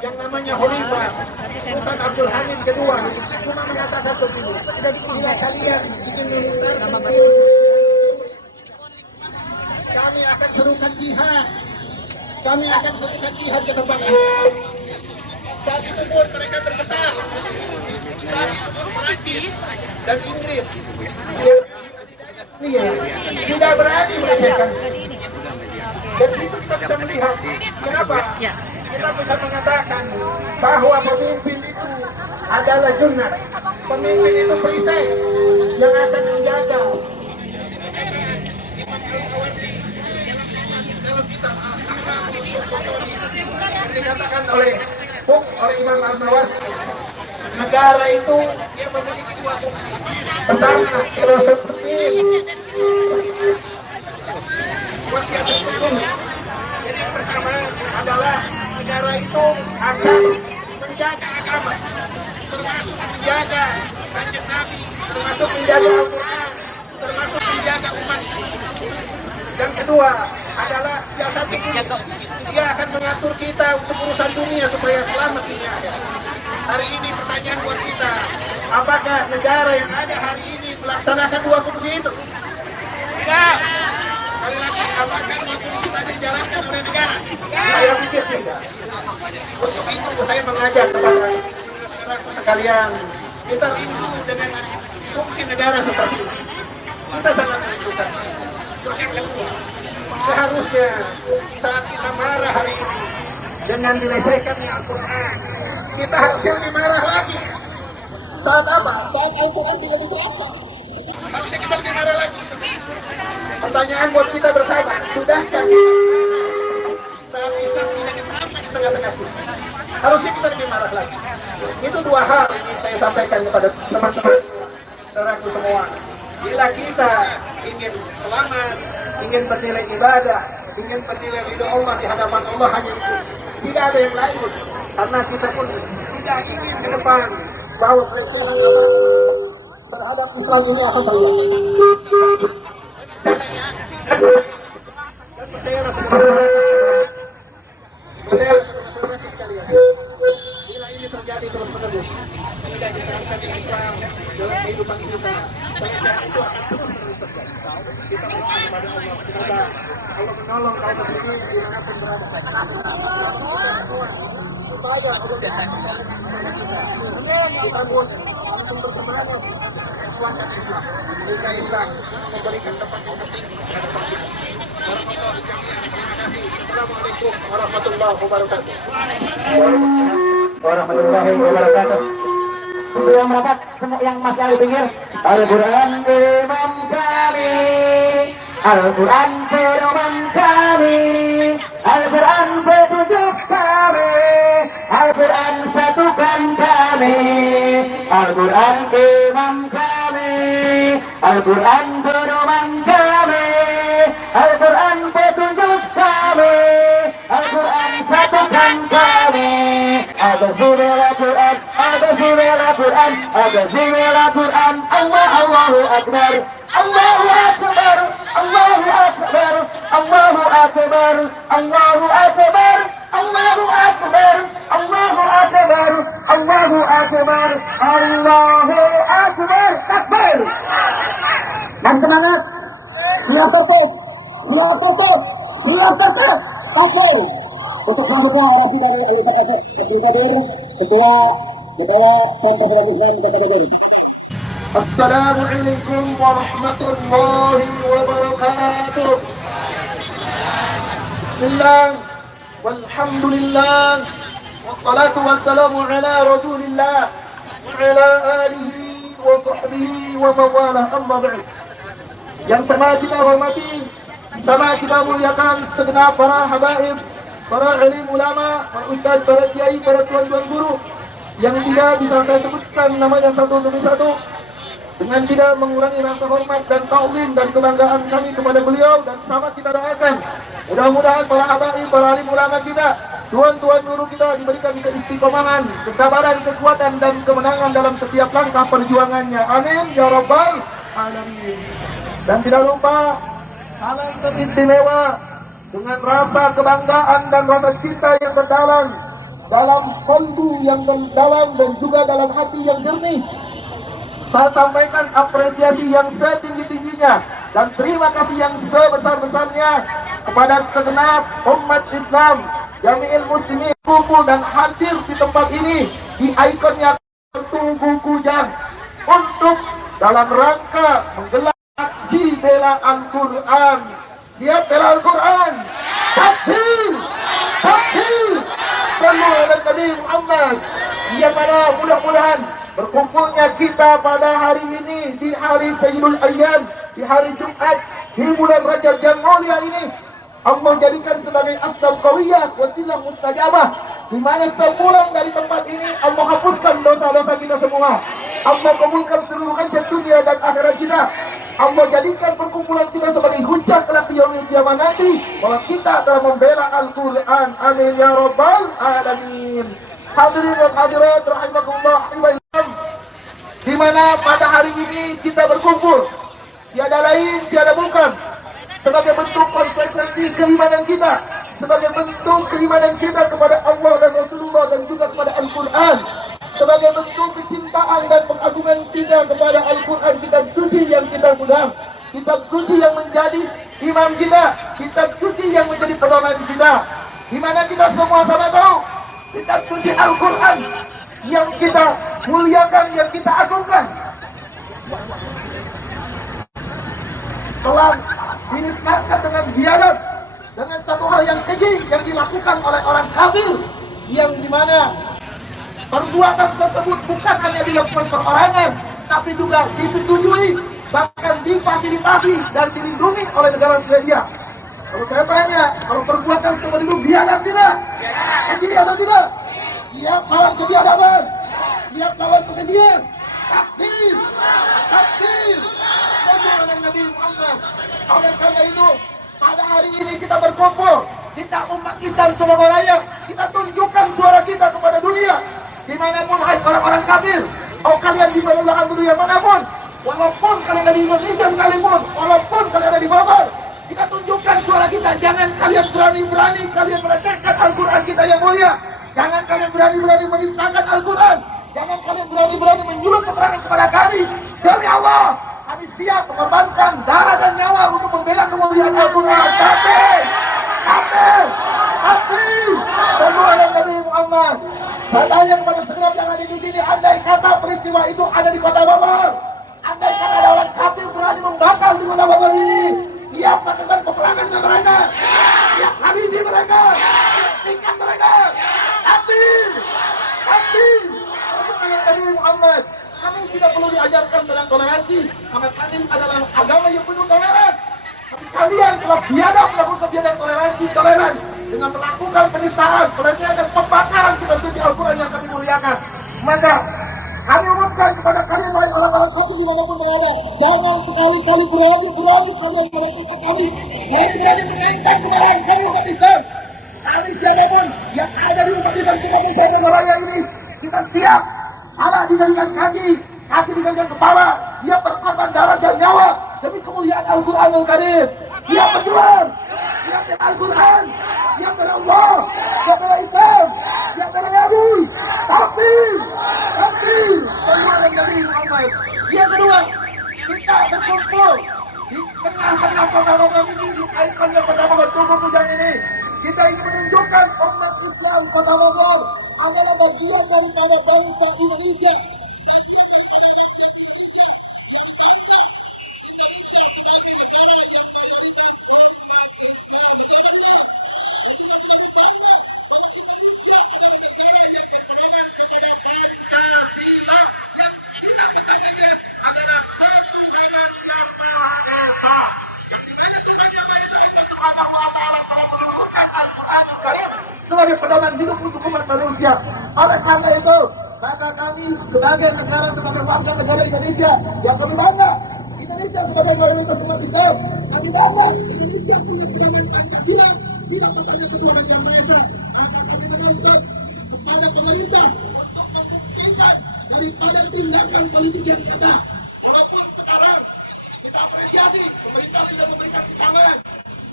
yang namanya Khalifah Sultan Abdul Hamid kedua cuma mengatakan begini, bila kalian ingin mengutarakan, kami akan serukan jihad. Kami akan serukan jihad ke tempat ini. Saat itu pun mereka bergetar. Saat itu pun Perancis dan Inggris tidak berani melecehkan. Dan situ kita bisa melihat kenapa kita bisa mengatakan bahwa pemimpin itu adalah junnah. Pemimpin itu perisai yang akan menjaga. Dalam kitab yang dikatakan oleh Imam Al-Nawawi, negara itu dia memiliki dua fungsi. Pertama, filosofi. Jadi yang pertama adalah negara itu akan menjaga agama, termasuk menjaga kanjeng Nabi, termasuk menjaga Al-Quran, termasuk menjaga umat. Dan kedua adalah siasat dunia. Dia akan mengatur kita untuk urusan dunia supaya selamat dunia. Hari ini pertanyaan buat kita, apakah negara yang ada hari ini melaksanakan dua fungsi itu? Tidak. Sekali lagi, apakah dua fungsi tadi dijalankan oleh negara? Saya pikir tidak. Untuk itu saya mengajak kepada saudara-saudaraku sekalian, kita rindu dengan fungsi negara seperti ini. Kita sangat merindukan. Terus yang kedua, seharusnya saat kita marah hari ini dengan dilecehkannya Al-Quran, kita harusnya lebih marah lagi. Saat apa? Saat Al-Quran tidak diterapkan. Harusnya kita lebih marah lagi. Pertanyaan buat kita bersama, sudahkah kita saat Islam tidak diterapkan di tengah-tengah kita? Harusnya kita lebih marah lagi. Itu dua hal yang ingin saya sampaikan kepada teman-teman saudaraku semua. Bila kita ingin selamat, ingin bernilai ibadah, ingin bernilai ridho Allah di hadapan Allah, hanya itu. Tidak ada yang lain. Karena kita pun tidak ingin ke depan bahwa pelecehan terhadap Islam ini akan terjadi. Dan percayalah saudara-saudara sekalian, bila ini terjadi terus-menerus, tidak diterapkan di Islam dalam kehidupan kita, itu akan terus terjadi. Kita mohon kepada Allah, semoga Allah menolong kaum muslimin dimanapun berada. Supaya kita pun langsung bersemangat kuatkan Islam, sehingga Islam memberikan tempat yang tertinggi di hadapan kita. Assalamualaikum warahmatullahi wabarakatuh. Warahmatullahi wabarakatuh. Sudah merapat semua yang masih ada di pinggir. Al-Quran imam kami, Al-Quran pedoman kami, Al-Quran petunjuk kami, Al-Quran satukan kami, Al-Quran imam kami, Al-Quran pedoman kami, Al-Quran petunjuk kami, Al-Quran satukan kami. Al-Quran, Al-Quran, Al-Quran, Al-Quran, Allahu Akbar, Allahu Akbar, Allahu Akbar, Allahu Akbar, Allahu Akbar, Allahu Akbar, Allahu Akbar, Allahu Akbar, Allahu Akbar, takbir. Dan semangat, siap tutup, siap tutup, siap tutup, takbir. Untuk selanjutnya orasi dari Alisan Efek Kadir, Ketua Pancasila Islam Kota Bogor. Assalamualaikum warahmatullahi wabarakatuh. Bismillah, walhamdulillah, wassalatu wassalamu ala rasulillah, wa ala alihi wa sahbihi wa mawalah, amma ba'd. Yang sama kita hormati, sama kita muliakan segenap para habaib, para alim ulama, para ustaz, para kiai, para tuan-tuan guru yang tidak bisa saya sebutkan namanya satu demi satu, dengan tidak mengurangi rasa hormat dan ta'zim dan kebanggaan kami kepada beliau, dan sama kita doakan mudah-mudahan para habaib, para alim ulama kita, tuan-tuan guru kita diberikan keistiqomahan, kesabaran, kekuatan dan kemenangan dalam setiap langkah perjuangannya. Amin ya rabbal alamin. Dan tidak lupa salam teristimewa dengan rasa kebanggaan dan rasa cinta yang mendalam, dalam kalbu yang mendalam dan juga dalam hati yang jernih, saya sampaikan apresiasi yang setinggi-tingginya dan terima kasih yang sebesar-besarnya kepada segenap umat Islam, Jami'il Muslimin kumpul dan hadir di tempat ini di ikonnya Tugu Kujang untuk dalam rangka menggelar aksi bela Al-Quran. Siap bela Al-Quran? Takbir! Takbir! Sallu ala Nabi Muhammad. Ya, pada mudah-mudahan berkumpulnya kita pada hari ini, di hari Sayyidul Ayyam, di hari Jumat, di bulan Rajab yang mulia ini, Allah jadikan sebagai asbab qawiyah, wasilah mustajabah, di mana sepulang dari tempat ini Allah hapuskan dosa-dosa kita semua. Allah kabulkan seluruh hajat dunia dan akhirat kita. Allah jadikan perkumpulan kita sebagai hujah kelak di yaumil qiyamah nanti bahwa kita telah membela Al-Quran. Amin ya rabbal alamin. Hadirin dan hadirat rahimakumullah, di mana pada hari ini kita berkumpul tiada lain tiada bukan sebagai bentuk konsekuensi keimanan kita, sebagai bentuk keimanan kita kepada Allah dan Rasulullah dan juga kepada Al-Quran, sebagai bentuk kecintaan dan pengagungan kita kepada Al-Quran, kitab suci yang kita pegang, kitab suci yang menjadi imam kita, kitab suci yang menjadi pedoman kita, di mana kita semua sama tahu kitab suci Al-Quran yang kita muliakan, yang kita agungkan, telah dinisbatkan dengan biadab dengan satu hal yang keji yang dilakukan oleh orang kafir, yang dimana perbuatan tersebut bukan hanya dilakukan perorangan, tapi juga disetujui, bahkan difasilitasi dan dilindungi oleh negara Swedia. Kalau saya tanya, kalau perbuatan seperti itu biadab tidak? Keji atau tidak? Siap lawan kebiadaban? Siap lawan kekejian? Takbir! Takbir! Sallallahu Nabi Muhammad. Oleh karena itu, pada hari ini kita berkumpul, kita umat Islam seluruh raya, kita tunjukkan suara kita kepada dunia. Dimanapun hai orang-orang kafir, mau kalian di belahan dunia manapun, walaupun kalian ada di Indonesia sekalipun, walaupun kalian ada di Bogor, kita tunjukkan suara kita. Jangan kalian berani-berani kalian melecehkan Al-Quran kita yang mulia. Jangan kalian berani-berani menistakan Al-Quran. Jangan kalian berani-berani menyulut keterangan kepada kami. Demi Allah, kami siap mengorbankan darah dan nyawa untuk membela kemuliaan Al-Quran. Takbir! Takbir! Takbir! Sallallahu alaihi Nabi Muhammad. Saya tanya kepada segenap yang ada di sini, andai kata peristiwa itu ada di kota Bogor, andai kata ada orang kafir berani membakar di kota Bogor ini, siap lakukan peperangan dengan mereka, siap habisi mereka, singkat mereka. Takbir! Takbir! Nabi Muhammad. Kami tidak perlu diajarkan tentang toleransi, karena kami adalah agama yang penuh toleran. Tapi kalian telah biadab melakukan kebiadaban toleran dengan melakukan penistaan, pelecehan dan pembakaran kitab suci Al-Quran yang kami muliakan. Maka kami umumkan kepada kalian wahai orang-orang kafir dimanapun berada, jangan sekali-kali berani kalian melakukan kami, berani menentang kemarahan kami umat Islam. Kami siapapun yang ada di umat Islam sebagai saudara raya ini, kita siap. Kepala dijadikan kaki dijadikan kepala, siap berkorban darah dan nyawa demi kemuliaan Al-Quran Al-Karim. Siap berjuang, siap bela Al-Quran, siap bela Allah, siap bela Islam, siap bela Nabi. Takbir, takbir, sallallahu Nabi Muhammad. Yang kedua, kita berkumpul di tengah-tengah kota Bogor ini, di ikonnya kota Bogor, tubuh pujian ini. Kita ingin menunjukkan umat Islam kota Bogor adalah bagian daripada bangsa Indonesia. Indonesia sebagai negara yang mayoritas umat Islam. Kita sebagai bangsa bahwa Indonesia adalah negara yang berpedoman kepada Pancasila, yang tidak pertanyaannya adalah Tuhan yang Maha Esa. Yang dimana Tuhan yang Maha Esa itu Subhanahu wa Ta'ala telah menurunkan Al-Quran Al-Karim sebagai pedoman hidup untuk umat manusia. Oleh karena itu, maka kami sebagai negara, sebagai warga negara Indonesia yang kami bangga, Indonesia sebagai mayoritas umat Islam, kami bangga Indonesia punya pedoman Pancasila, sila pertama ketuhanan yang Maha Esa. Maka kami menuntut kepada pemerintah untuk membuktikan daripada tindakan politik yang nyata. Walaupun sekarang kita apresiasi pemerintah sudah memberikan kecaman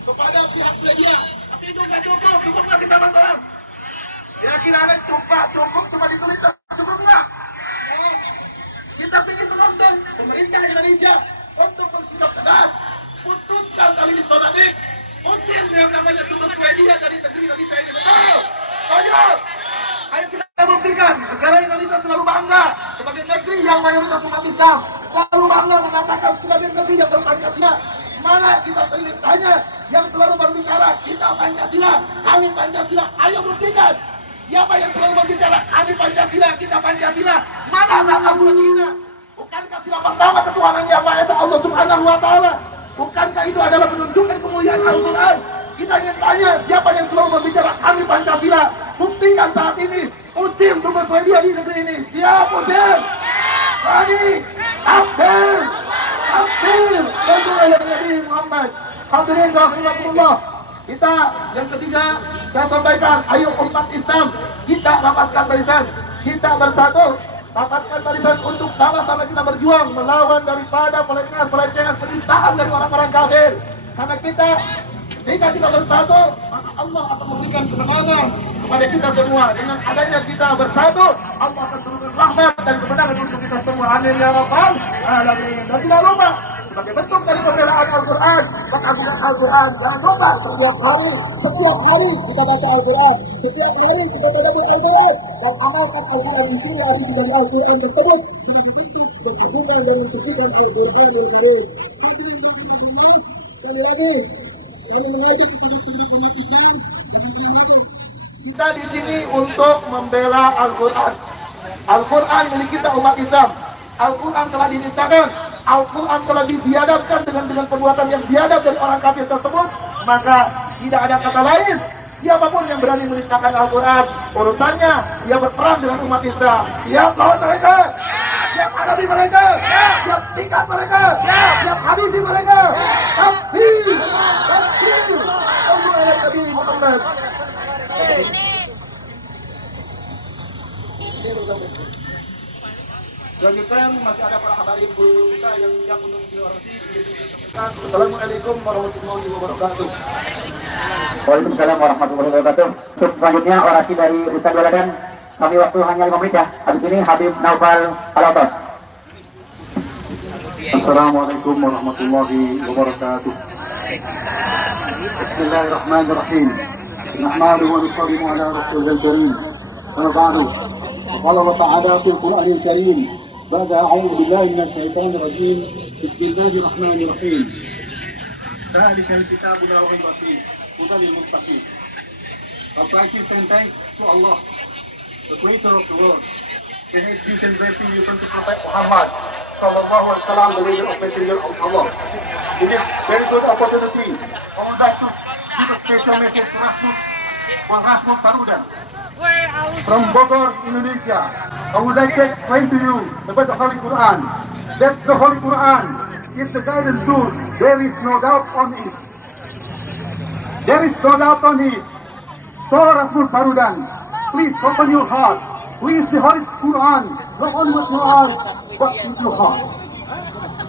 kepada pihak Swedia, tapi itu nggak cukup nggak kita bantuan. Kira-kira cukup cuma disulit, cukup nggak? Kita ingin menuntut pemerintah Indonesia untuk bersikap tegas, putuskan kali ini diplomatik, usir yang namanya tugas Swedia dari negeri Indonesia ini. Betul? Setuju? Ayo kita buktikan negara Indonesia selalu bangga sebagai negeri yang mayoritas umat Islam, selalu bangga mengatakan sebagai negeri yang berpancasila. Mana kita ingin tanya yang selalu berbicara kita Pancasila, kami Pancasila. Ayo buktikan. Siapa yang selalu berbicara kami Pancasila, kita Pancasila? Mana asal buktinya? Bukankah sila pertama ketuhanan yang Maha Esa Allah Subhanahu wa Ta'ala? Bukankah itu adalah menunjukkan kemuliaan Al-Quran? Kita ingin tanya siapa yang selalu berbicara kami Pancasila? Buktikan saat ini. Usir tugas Swedia di negeri ini. Siap usir? Berani? Takbir! Takbir! Sallallahu alaihi Nabi Muhammad. Hadirin rahimakumullah. Kita yang ketiga saya sampaikan, ayo umat Islam kita rapatkan barisan, kita bersatu, rapatkan barisan untuk sama-sama kita berjuang melawan daripada pelecehan penistaan dari orang-orang kafir. Karena ketika kita bersatu, maka Allah akan memberikan kemenangan kepada kita semua. Dengan adanya kita bersatu, Allah akan turunkan rahmat dan kemenangan untuk kita semua. Amin ya rabbal alamin. Dan tidak lupa, sebagai bentuk dari pembelaan Al-Quran, mengagunkan Al-Quran. Jangan lupa setiap hari kita baca Al-Quran, setiap hari kita baca Al-Quran, dan amalkan Al-Quran di sini hadis dari Al-Quran tersebut sudah dibentuk dan sehubungan dengan sehubungan Al-Quran yang baru. Sekali lagi, Kita di sini untuk membela Al-Quran. Al-Quran milik kita umat Islam. Al-Quran telah dinistakan. Al-Quran telah dibiadabkan dengan perbuatan yang biadab dari orang kafir tersebut. Maka tidak ada kata lain. Siapapun yang berani menistakan Al-Quran, urusannya dia berperang dengan umat Islam. Siap lawan mereka? Siap hadapi mereka? Siap sikat mereka? Siap habisi mereka? Takbir! Takbir! Allahu ala Nabi Muhammad. Lanjutkan, masih ada para habaib guru kita yang siap untuk diorasi. Assalamualaikum warahmatullahi wabarakatuh. Waalaikumsalam warahmatullahi wabarakatuh. Untuk selanjutnya orasi dari Ustaz Waladan. Kami waktu hanya 5 menit ya. Habis ini Habib Naufal Alatas. Assalamualaikum warahmatullahi wabarakatuh. Bismillahirrahmanirrahim. Nahmadu wa nusallimu ala rasulil karim. Wa ba'du. Qala Allah Ta'ala fil Qur'anil Karim. Ba'da a'udzu billahi minasy syaithanir rajim. Bismillahirrahmanirrahim. Dzalikal kitabu la raiba fihi hudan lil muttaqin. Our praises and thanks to Allah, the creator of the world. In His peace and blessing, you turn to Prophet Muhammad sallallahu alaihi wasallam, the leader of messenger of Allah. In this very good opportunity, I would like to give a special message to Rasmus Parudan from Bogor, Indonesia. I would like to explain to you about the Holy Quran. That's the Holy Quran. It's the guidance source. There is no doubt on it. There is no doubt on it. So Rasmus Parudan, please open your heart. Read the Holy Quran, not only with your eyes, but with your heart.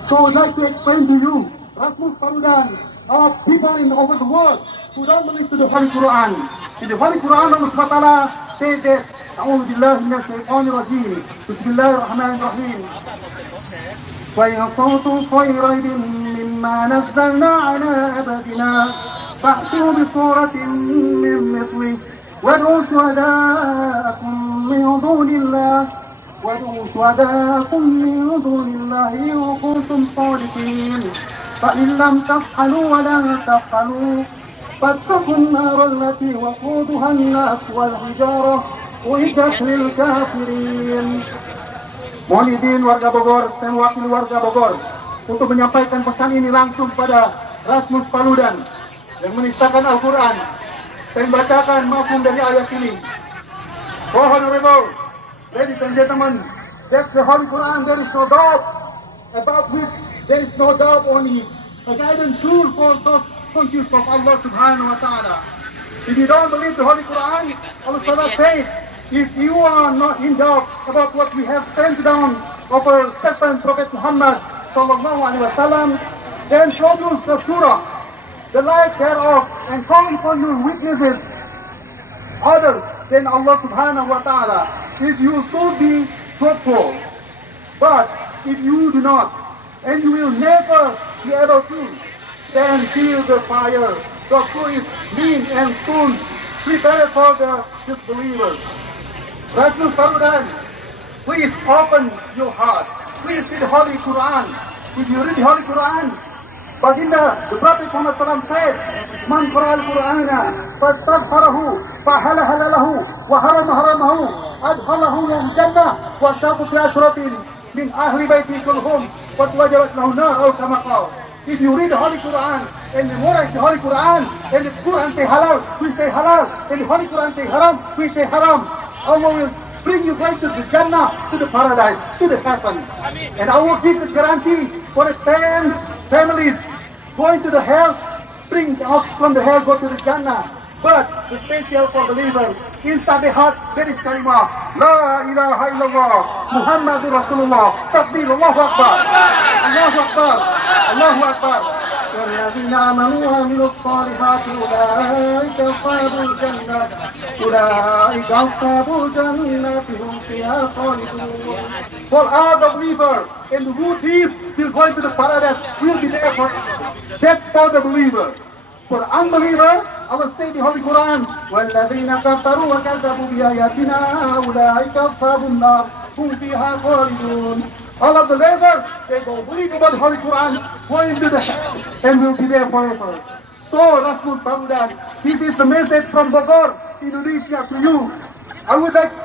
So I would like to explain to you, Rasmus Parudan, are people in over the world who don't believe to the Holy Quran. In the Holy Quran, Allah SWT said that, أعوذ بالله من الشيطان الرجيم, بسم الله الرحمن الرحيم. وإن صوتوا خير مما نزلنا على عبادنا فأتوا بصورة من مثله وادعوا شهداءكم من دون الله إن كنتم صادقين فإن لم تفعلوا ولن تفعلوا فاتقوا النار التي وقودها الناس والحجارة أعدت للكافرين. Mohon izin warga Bogor, saya mewakili warga Bogor untuk menyampaikan pesan ini langsung pada Rasmus Paludan yang menistakan Al-Quran. Saya membacakan mafhum dari ayat ini. Oh honorable, ladies and gentlemen, that's the Holy Quran. There is no doubt about which there is no doubt on it. A guidance tool for those conscious of Allah Subhanahu wa Taala. If you don't believe the Holy Quran, Allah Subhanahu said, if you are not in doubt about what we have sent down of our servant Prophet Muhammad sallallahu alaihi wasallam, then produce the surah, the light thereof, and call upon your witnesses, others than Allah Subhanahu wa Taala, if you should be truthful. But if you do not, and you will never be able to, then feel the fire. The food is lean and soon prepared for the disbelievers. Rasmus Paludan, please open your heart. Please read the Holy Quran. If you read the Holy Quran, Baginda, the Prophet Muhammad SAW said, Man qara al-Qur'ana fastaghfarahu fahalala lahu wa harama haramahu adkhalahu al-jannah wa shaqa fi ashratin min ahli baiti kulhum wa wajabat lahu nar aw kama qala. If you read the Holy Quran and memorize the Holy Quran, and the Quran say halal, we say halal, and the Holy Quran say haram, we say haram, Allah will bring you right to the Jannah, to the paradise, to the heaven. And I will give the guarantee for the 10 families going to the hell, bring out from the hell, go to the Jannah. But the special for believer, inside the heart, there is kalimah, La ilaha illallah, Muhammadur Rasulullah, Takbir, Allahu Akbar, Allahu Akbar, Allahu Akbar. والذين آمنوا وعملوا الصالحات أولئك أصحاب الجنة أولئك أصحاب الجنة هم فيها خالدون. For all the believer and who is still going to the paradise will be there for. That's for the believer. For unbeliever, Allah say the Holy Quran, وَالَّذِينَ كَفَرُوا وَكَذَّبُوا بِآيَاتِنَا أُولَٰئِكَ أَصْحَابُ النَّارِ هُمْ فِيهَا خَالِدُونَ. All of the believers, they don't believe about the Holy Quran, go into the hell and will be there forever. So, Rasmus Paludan, this is the message from Bogor, Indonesia to you. I would like to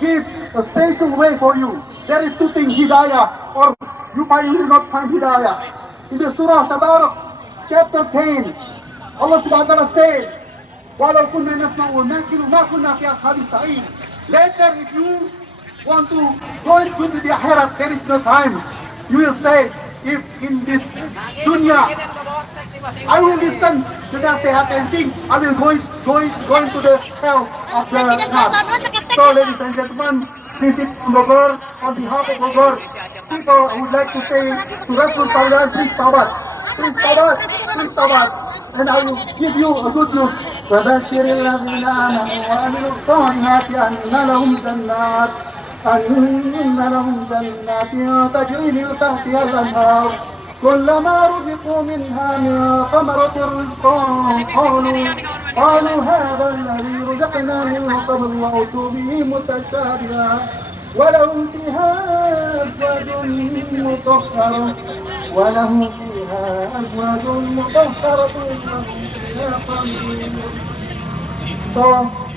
give a special way for you. There is two things, hidayah, or you will not find hidayah. In the Surah Tabarak, chapter 10, Allah subhanahu wa ta'ala said, Walau kunna nasma'u nakilu ma kunna fi ashabis sa'id. Later, if you want to go into the akhirat, there is no time. You will say, if in this dunya, I will listen to the nasihat and think, I will going to the hell of the God. So, ladies and gentlemen, this is Bogor. On behalf of Bogor people, I would like to say to Rasul Paludan, please tawad. Please tawad. Please tawad. And I will give you a good news. فبشر الذين آمنوا وعملوا الصالحات أن لهم جنات تجري من تحتها الأنهار كلما رزقوا منها من ثمرة رزقا قالوا هذا الذي رزقنا من قبل وأتوا به متشابها ولهم فيها أزواج مطهرة So,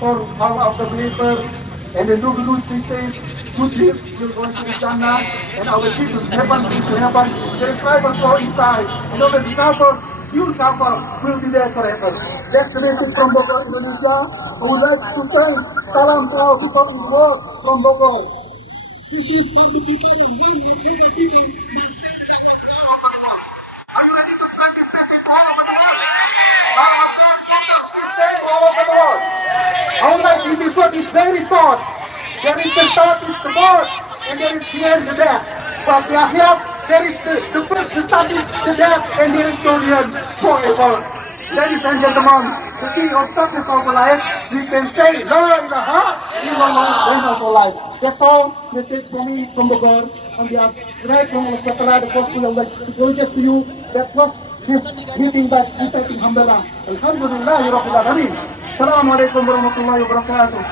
for all of the believers and the good Christians, good deeds will go into the Jannah, and our Jesus heaven. There is heaven for inside, and all the disciples, you couple will be there forever. That's the message from Bogor, Indonesia. I would like to say salam to all people in the world from Bogor. Our life in this world is very short. There is the start is the birth, and there is the end the death. But the akhirat, there is the first, the start is the death, and there is no end forever. Ladies and gentlemen, the key of success of life, we can say, La ilaha illallah of life. That's all message for me from Bogor. On behalf right from Allah SWT, the gospel, I would like to apologize to you that was this meeting by reciting Alhamdulillah. Alhamdulillahi Rabbil Alamin. Assalamualaikum warahmatullahi wabarakatuh.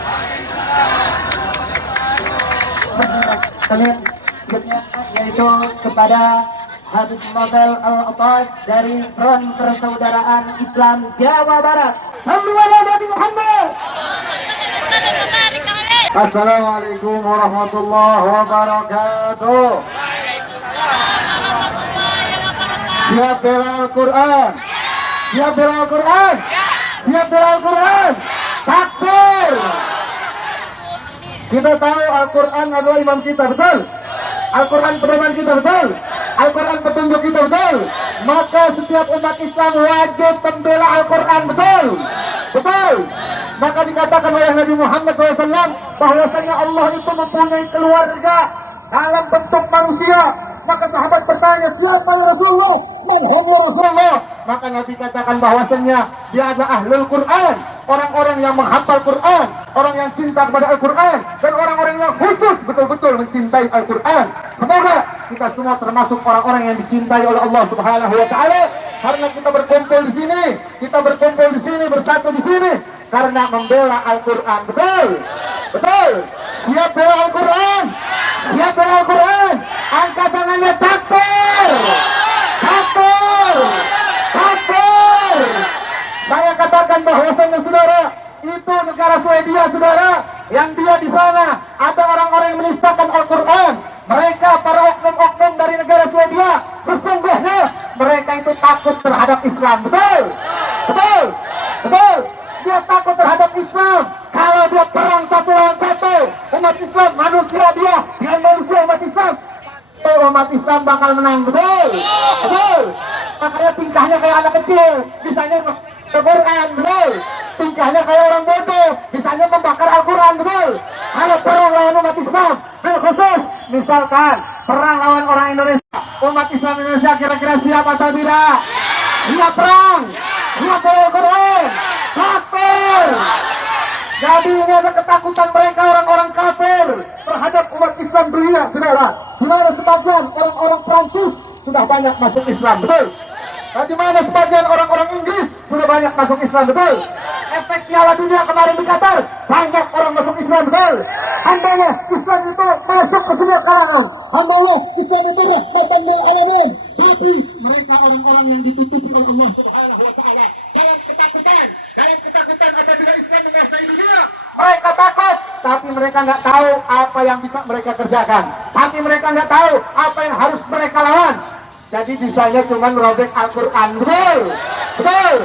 Kalian berikutnya yaitu kepada Habib Novel Al-Abbas dari Front Persaudaraan Islam Jawa Barat. Sallu ala Nabi Muhammad. Assalamualaikum warahmatullahi wabarakatuh. Siap bela Al-Quran. Siap bela Al-Quran. Siap bela Al-Quran. Takbir. Kita tahu Al-Quran adalah imam kita, betul? Al-Quran pedoman kita, betul? Al-Quran petunjuk kita, betul? Maka setiap umat Islam wajib membela Al-Quran, betul? Betul? Maka dikatakan oleh Nabi Muhammad SAW bahwasanya Allah itu mempunyai keluarga dalam bentuk manusia. Maka sahabat bertanya, siapa ya Rasulullah? Man hum ya Rasulullah? Maka Nabi katakan bahwasanya dia adalah ahlul Quran, orang-orang yang menghafal Quran, orang yang cinta kepada Al-Quran, dan orang-orang yang khusus betul-betul mencintai Al-Quran. Semoga kita semua termasuk orang-orang yang dicintai oleh Allah Subhanahu wa taala, karena kita berkumpul di sini, kita berkumpul di sini, bersatu di sini karena membela Al-Quran. Betul? Betul? Siap bela Al-Quran? Siap bela Al-Quran? Angkat tangannya, takbir! Takbir! Takbir! Saya katakan bahwasanya saudara, itu negara Swedia saudara, yang dia di sana ada orang-orang yang menistakan Al-Quran. Mereka para oknum-oknum dari negara Swedia, sesungguhnya mereka itu takut terhadap Islam. Betul? Betul? Betul? Dia takut terhadap Islam. Kalau dia perang satu lawan satu, umat Islam, manusia dia dengan manusia umat Islam, umat Islam bakal menang. Betul? Betul? Makanya tingkahnya kayak anak kecil, bisanya Al-Quran. Betul? Tingkahnya kayak orang bodoh, bisanya membakar Al-Quran. Betul? Kalau perang lawan umat Islam, khusus misalkan perang lawan orang Indonesia, umat Islam Indonesia kira-kira siap atau tidak? Siap perang? Siap Al-Quran? Kafir! Jadi ini ada ketakutan mereka orang-orang kafir terhadap umat Islam dunia, saudara. Di mana sebagian orang-orang Prancis sudah banyak masuk Islam, betul? Dan di mana sebagian orang-orang Inggris sudah banyak masuk Islam, betul? Efek Piala Dunia kemarin di Qatar, banyak orang masuk Islam, betul? Handanya Islam itu masuk ke semua kalangan. Handanya Islam itu rahmatan lil alamin. Tapi mereka orang-orang yang ditutupi oleh Allah Subhanahu wa taala. tapi mereka nggak tahu apa yang bisa mereka kerjakan, tapi mereka nggak tahu apa yang harus mereka lawan. Jadi bisanya cuma merobek Al-Quran, betul, betul.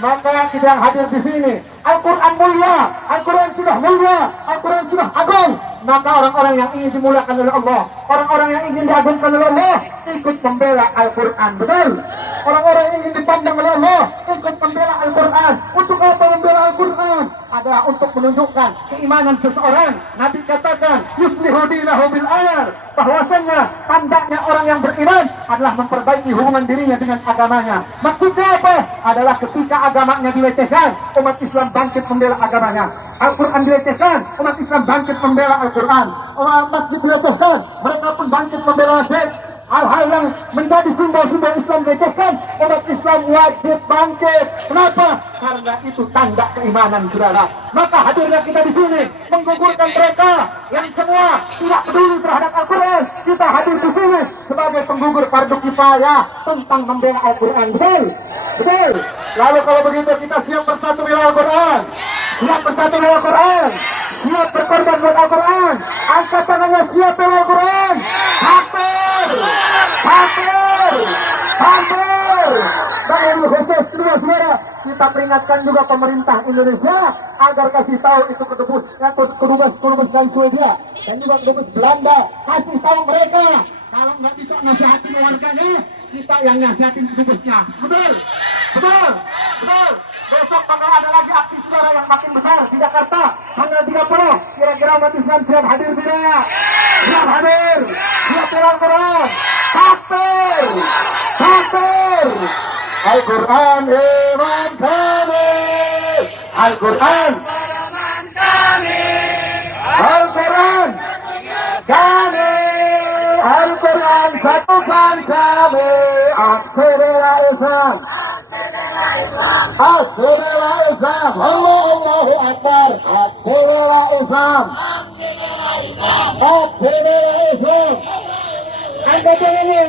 Maka kita yang hadir di sini, Al-Quran mulia, Al-Quran sudah mulia, Al-Quran sudah agung. Maka orang-orang yang ingin dimuliakan oleh Allah, orang-orang yang ingin diagungkan oleh Allah, ikut membela Al-Quran, betul. Orang-orang yang ingin dipandang oleh Allah, ikut membela Al-Quran. Untuk apa membela Al-Quran? Adalah untuk menunjukkan keimanan seseorang. Nabi katakan, yuslihu dinahu bil ayar, bahwasannya tandanya orang yang beriman adalah memperbaiki hubungan dirinya dengan agamanya. Maksudnya apa? Adalah ketika agamanya dilecehkan, umat Islam bangkit membela agamanya. Al-Quran dilecehkan, umat Islam bangkit membela Al-Quran. Masjid dilecehkan, mereka pun bangkit membela masjid. Hal-hal yang menjadi simbol-simbol Islam dilecehkan, umat Islam wajib bangkit. Kenapa? Karena itu tanda keimanan, saudara. Maka hadirnya kita di sini menggugurkan mereka yang semua tidak peduli terhadap Al-Quran. Kita hadir di sini sebagai penggugur fardu kifayah tentang membela Al-Quran. Betul? Betul. Lalu kalau begitu kita siap bersatu bela Al-Quran. Siap bersatu bela Al-Quran. Siap berkorban buat Al-Quran. Angkat tangannya, siap bela Al-Quran. Takbir! Takbir! Takbir! Dan yang khusus kedua saudara, kita peringatkan juga pemerintah Indonesia agar kasih tahu itu kedubes dari Swedia dan juga kedubes Belanda, kasih tahu mereka kalau nggak bisa nasihatin warganya, kita yang nasihatin kedubesnya. Betul, betul, betul. Besok bakal ada lagi aksi saudara yang makin besar di Jakarta tanggal 30. Kira-kira umat Islam siap hadir tidak? Siap hadir, siap Al-Quran. Takbir, takbir. Al-Quran iman kami, Al-Quran iman kami, Al-Quran kami, Al-Quran satukan kami. Aksi bela Islam, aksi bela Islam, Allahu Akbar. Aksi bela Islam, aksi bela Islam. Angkat tangannya,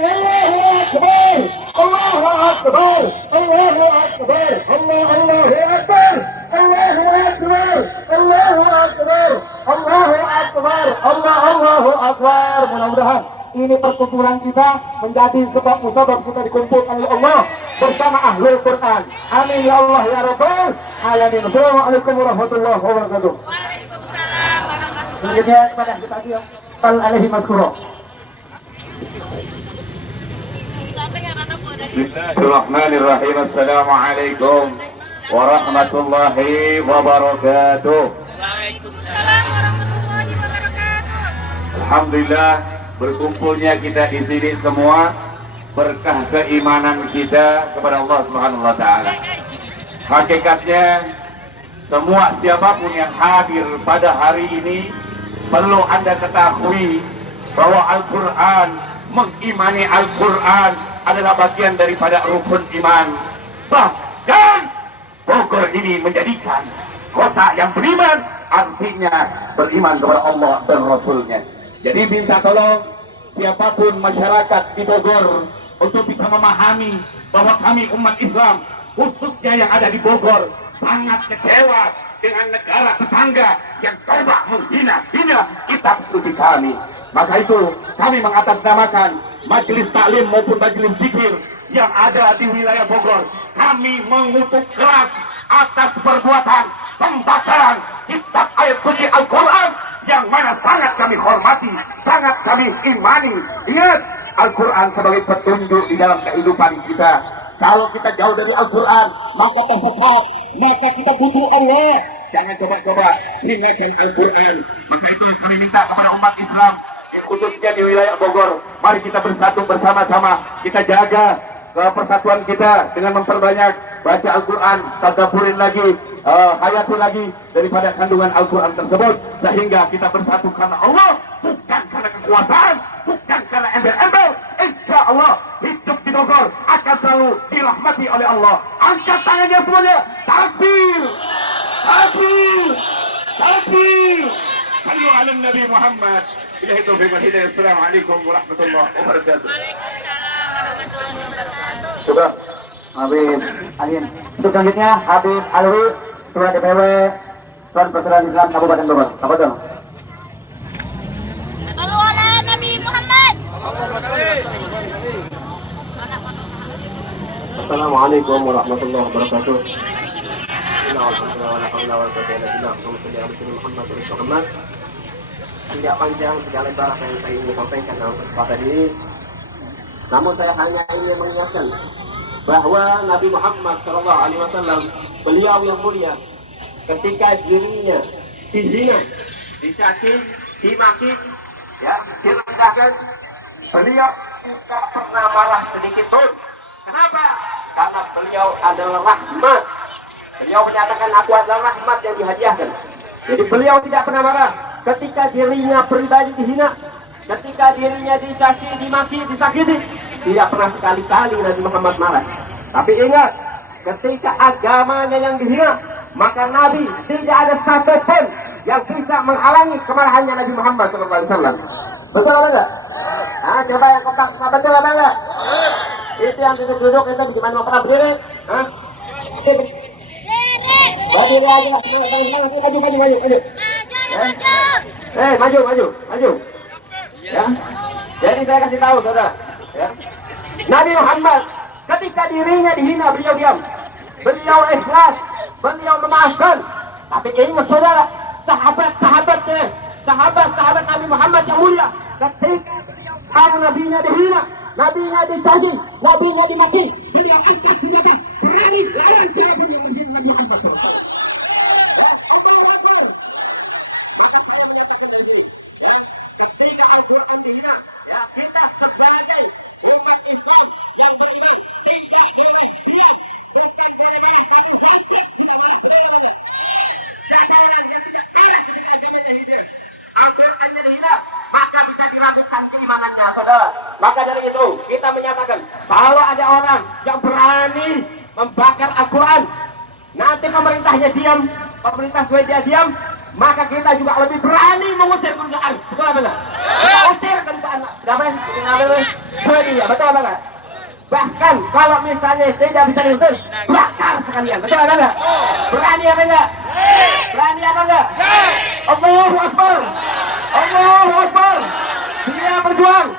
Allahu Akbar, Allahu Akbar, Allahu Akbar, Allahu Akbar, Allahu Akbar, Allahu Akbar, Allahu Akbar. Mudah-mudahan ini perkumpulan kita menjadi sebab musabab kita dikumpulkan oleh Allah bersama ahlul Quran. Amin ya Allah ya Rabbal alamin. Assalamualaikum warahmatullahi wabarakatuh. Waalaikumsalam warahmatullahi Selanjutnya kepada kita Al alaihi maskuro. Bismillahirrahmanirrahim. Assalamualaikum warahmatullahi wabarakatuh. Waalaikumsalam warahmatullahi wabarakatuh. Alhamdulillah, berkumpulnya kita di sini semua berkah keimanan kita kepada Allah Subhanahu wa taala. Hakikatnya semua siapapun yang hadir pada hari ini perlu Anda ketahui bahwa Al-Quran, mengimani Al-Quran adalah bagian daripada rukun iman. Bahkan Bogor ini menjadikan kota yang beriman, artinya beriman kepada Allah dan Rasulnya. Jadi minta tolong siapapun masyarakat di Bogor untuk bisa memahami bahwa kami umat Islam, khususnya yang ada di Bogor, sangat kecewa dengan negara tetangga yang coba menghina-hina kitab suci kami. Maka itu kami mengatasnamakan majelis taklim maupun majelis zikir yang ada di wilayah Bogor. Kami mengutuk keras atas perbuatan pembakaran kitab ayat suci Al-Quran yang mana sangat kami hormati, sangat kami imani. Ingat, Al-Quran sebagai petunjuk di dalam kehidupan kita. Kalau kita jauh dari Al-Quran, maka tersesat, maka kita butuh Allah. Jangan coba-coba tinggalkan Al-Quran. Maka itu yang kami minta kepada umat Islam, khususnya di wilayah Bogor. Mari kita bersatu bersama-sama, kita jaga persatuan kita dengan memperbanyak baca Al-Quran, tadabburin lagi, hayati lagi daripada kandungan Al-Quran tersebut, sehingga kita bersatu karena Allah, bukan karena kekuasaan, bukan karena embel-embel. Insya Allah hidup di Bogor akan selalu dirahmati oleh Allah. Angkat tangannya semuanya, takbir, takbir, takbir. Sallu ala Nabi Muhammad. Ilahi taufiq wal hidayah. Assalamualaikum warahmatullahi wabarakatuh. Waalaikumsalam warahmatullahi wabarakatuh. Sudah. Amin. Amin. Untuk selanjutnya Habib Alwi, Ketua DPW Front Persatuan Islam Kabupaten Bogor. Apa dong? Wassalamualaikum warahmatullahi wabarakatuh. Tidak panjang, tidak lebar apa yang saya ingin sampaikan dalam kesempatan ini. Namun saya hanya ingin mengingatkan bahwa Nabi Muhammad SAW, beliau yang mulia, ketika dirinya dihina, dicaci, dimaki, ya, direndahkan, beliau tidak pernah marah sedikit pun. Kenapa? Karena beliau adalah rahmat. Beliau menyatakan aku adalah rahmat yang dihadiahkan. Jadi beliau tidak pernah marah ketika dirinya pribadi dihina, ketika dirinya dicaci, dimaki, disakiti. Tidak pernah sekali-kali Nabi Muhammad marah. Tapi ingat, ketika agamanya yang dihina, maka Nabi tidak ada satupun yang bisa menghalangi kemarahannya Nabi Muhammad SAW. Betul apa enggak? Nah, coba yang kompak, betul apa enggak? Itu yang duduk-duduk itu bagaimana mau pernah berdiri? Hah? Berdiri aja lah, maju. Ya. Jadi saya kasih tahu saudara, ya. Nabi Muhammad ketika dirinya dihina beliau diam, beliau ikhlas, beliau memaafkan. Tapi ingat saudara, sahabat Nabi Muhammad yang mulia, ketika nabinya dihina, nabinya dicaci, nabinya dimaki, beliau angkat senjata, berani lawan siapapun yang menghina Nabi Muhammad. Maka dari itu kita menyatakan kalau ada orang yang berani membakar Al-Quran, nanti pemerintahnya diam, pemerintah Swedia diam, maka kita juga lebih berani mengusir kedutaan. Betul apa enggak? Kita usir kedutaan Swedia, betul apa enggak? Bahkan kalau misalnya tidak bisa diusir, bakar sekalian. Betul apa enggak? Berani apa enggak? Berani apa enggak? Allahu Akbar, Allahu Akbar. Siap berjuang,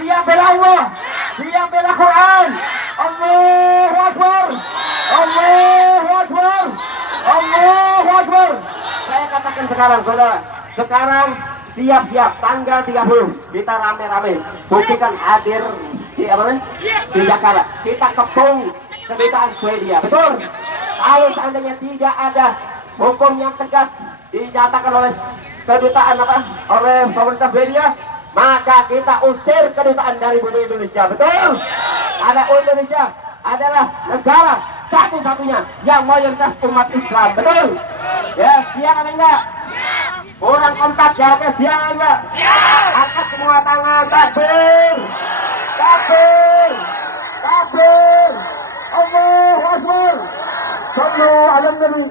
siap bela Allah, siap bela Quran. Allahu Akbar, Allahu Akbar, Allahu Akbar. Saya katakan sekarang saudara, sekarang siap-siap tanggal 30 kita rame-rame buktikan hadir di di Jakarta. Kita kepung kedutaan Swedia, betul? Kalau seandainya tidak ada hukum yang tegas dinyatakan oleh kedutaan oleh pemerintah Swedia, maka kita usir kedutaan dari bumi Indonesia, betul? Karena Indonesia adalah negara satu-satunya yang mayoritas umat Islam, betul? Ya, siap atau enggak? Kurang kompak jawabnya, siap enggak? Siap! Angkat semua tangan, takbir! Takbir! Takbir! Allahu Akbar! Sallu ala Nabi!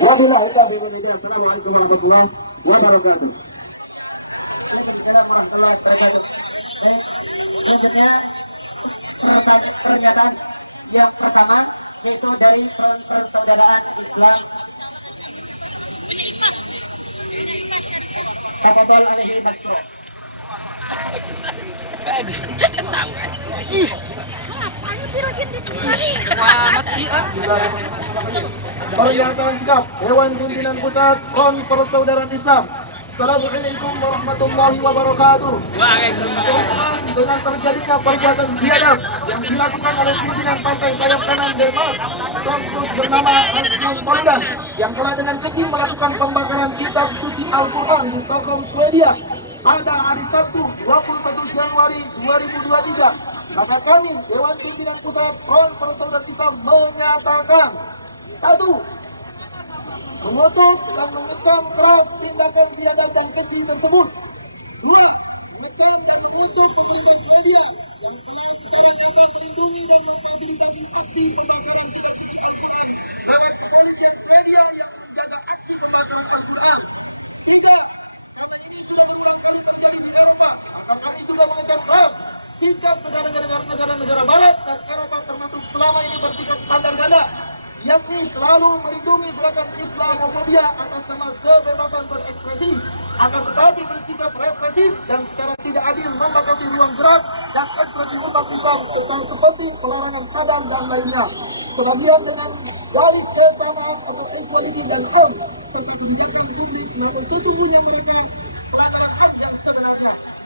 Wabillahi taufiq wal hidayah. Assalamualaikum warahmatullahi wabarakatuh. Selanjutnya pernyataan yang pertama yaitu dari Front Persaudaraan Islam Kapatol alaihi sastro. Ngapain sih lagi ditemani? Pernyataan sikap Dewan Pimpinan Pusat Front Persaudaraan Islam. Assalamualaikum warahmatullahi wabarakatuh. Waalaikumsalam. Dengan terjadinya perbuatan biadab yang dilakukan oleh pimpinan partai sayap kanan Demokrat Songkus bernama Rasmus Paludan yang telah dengan keji melakukan pembakaran kitab suci Al-Quran di Stockholm, Swedia pada hari Sabtu 21 Januari 2023. Maka kami Dewan Pimpinan Pusat Front Persaudaraan Islam menyatakan: 1. Mengutuk dan mengecam keras tindakan biadab dan keji tersebut. 2. Mengecam dan mengutuk pemerintah Swedia yang telah secara nyata melindungi dan memfasilitasi aksi pembakaran kitab suci Al-Quran lewat kepolisian Swedia yang menjaga aksi pembakaran Al-Quran. 3. Karena ini sudah berulang kali terjadi di Eropa, maka kami juga mengecam keras sikap negara-negara Barat dan Eropa termasuk selama ini bersikap standar ganda, yakni selalu melindungi gerakan Islamofobia atas nama kebebasan berekspresi, akan tetapi bersikap represif dan secara tidak adil membatasi ruang gerak dan ekspresi umat-umat seperti pelarangan cadar dan lainnya. Sebagian dengan dari kesamaan atau equality dan serta kebijakan publik yang sesungguhnya mereka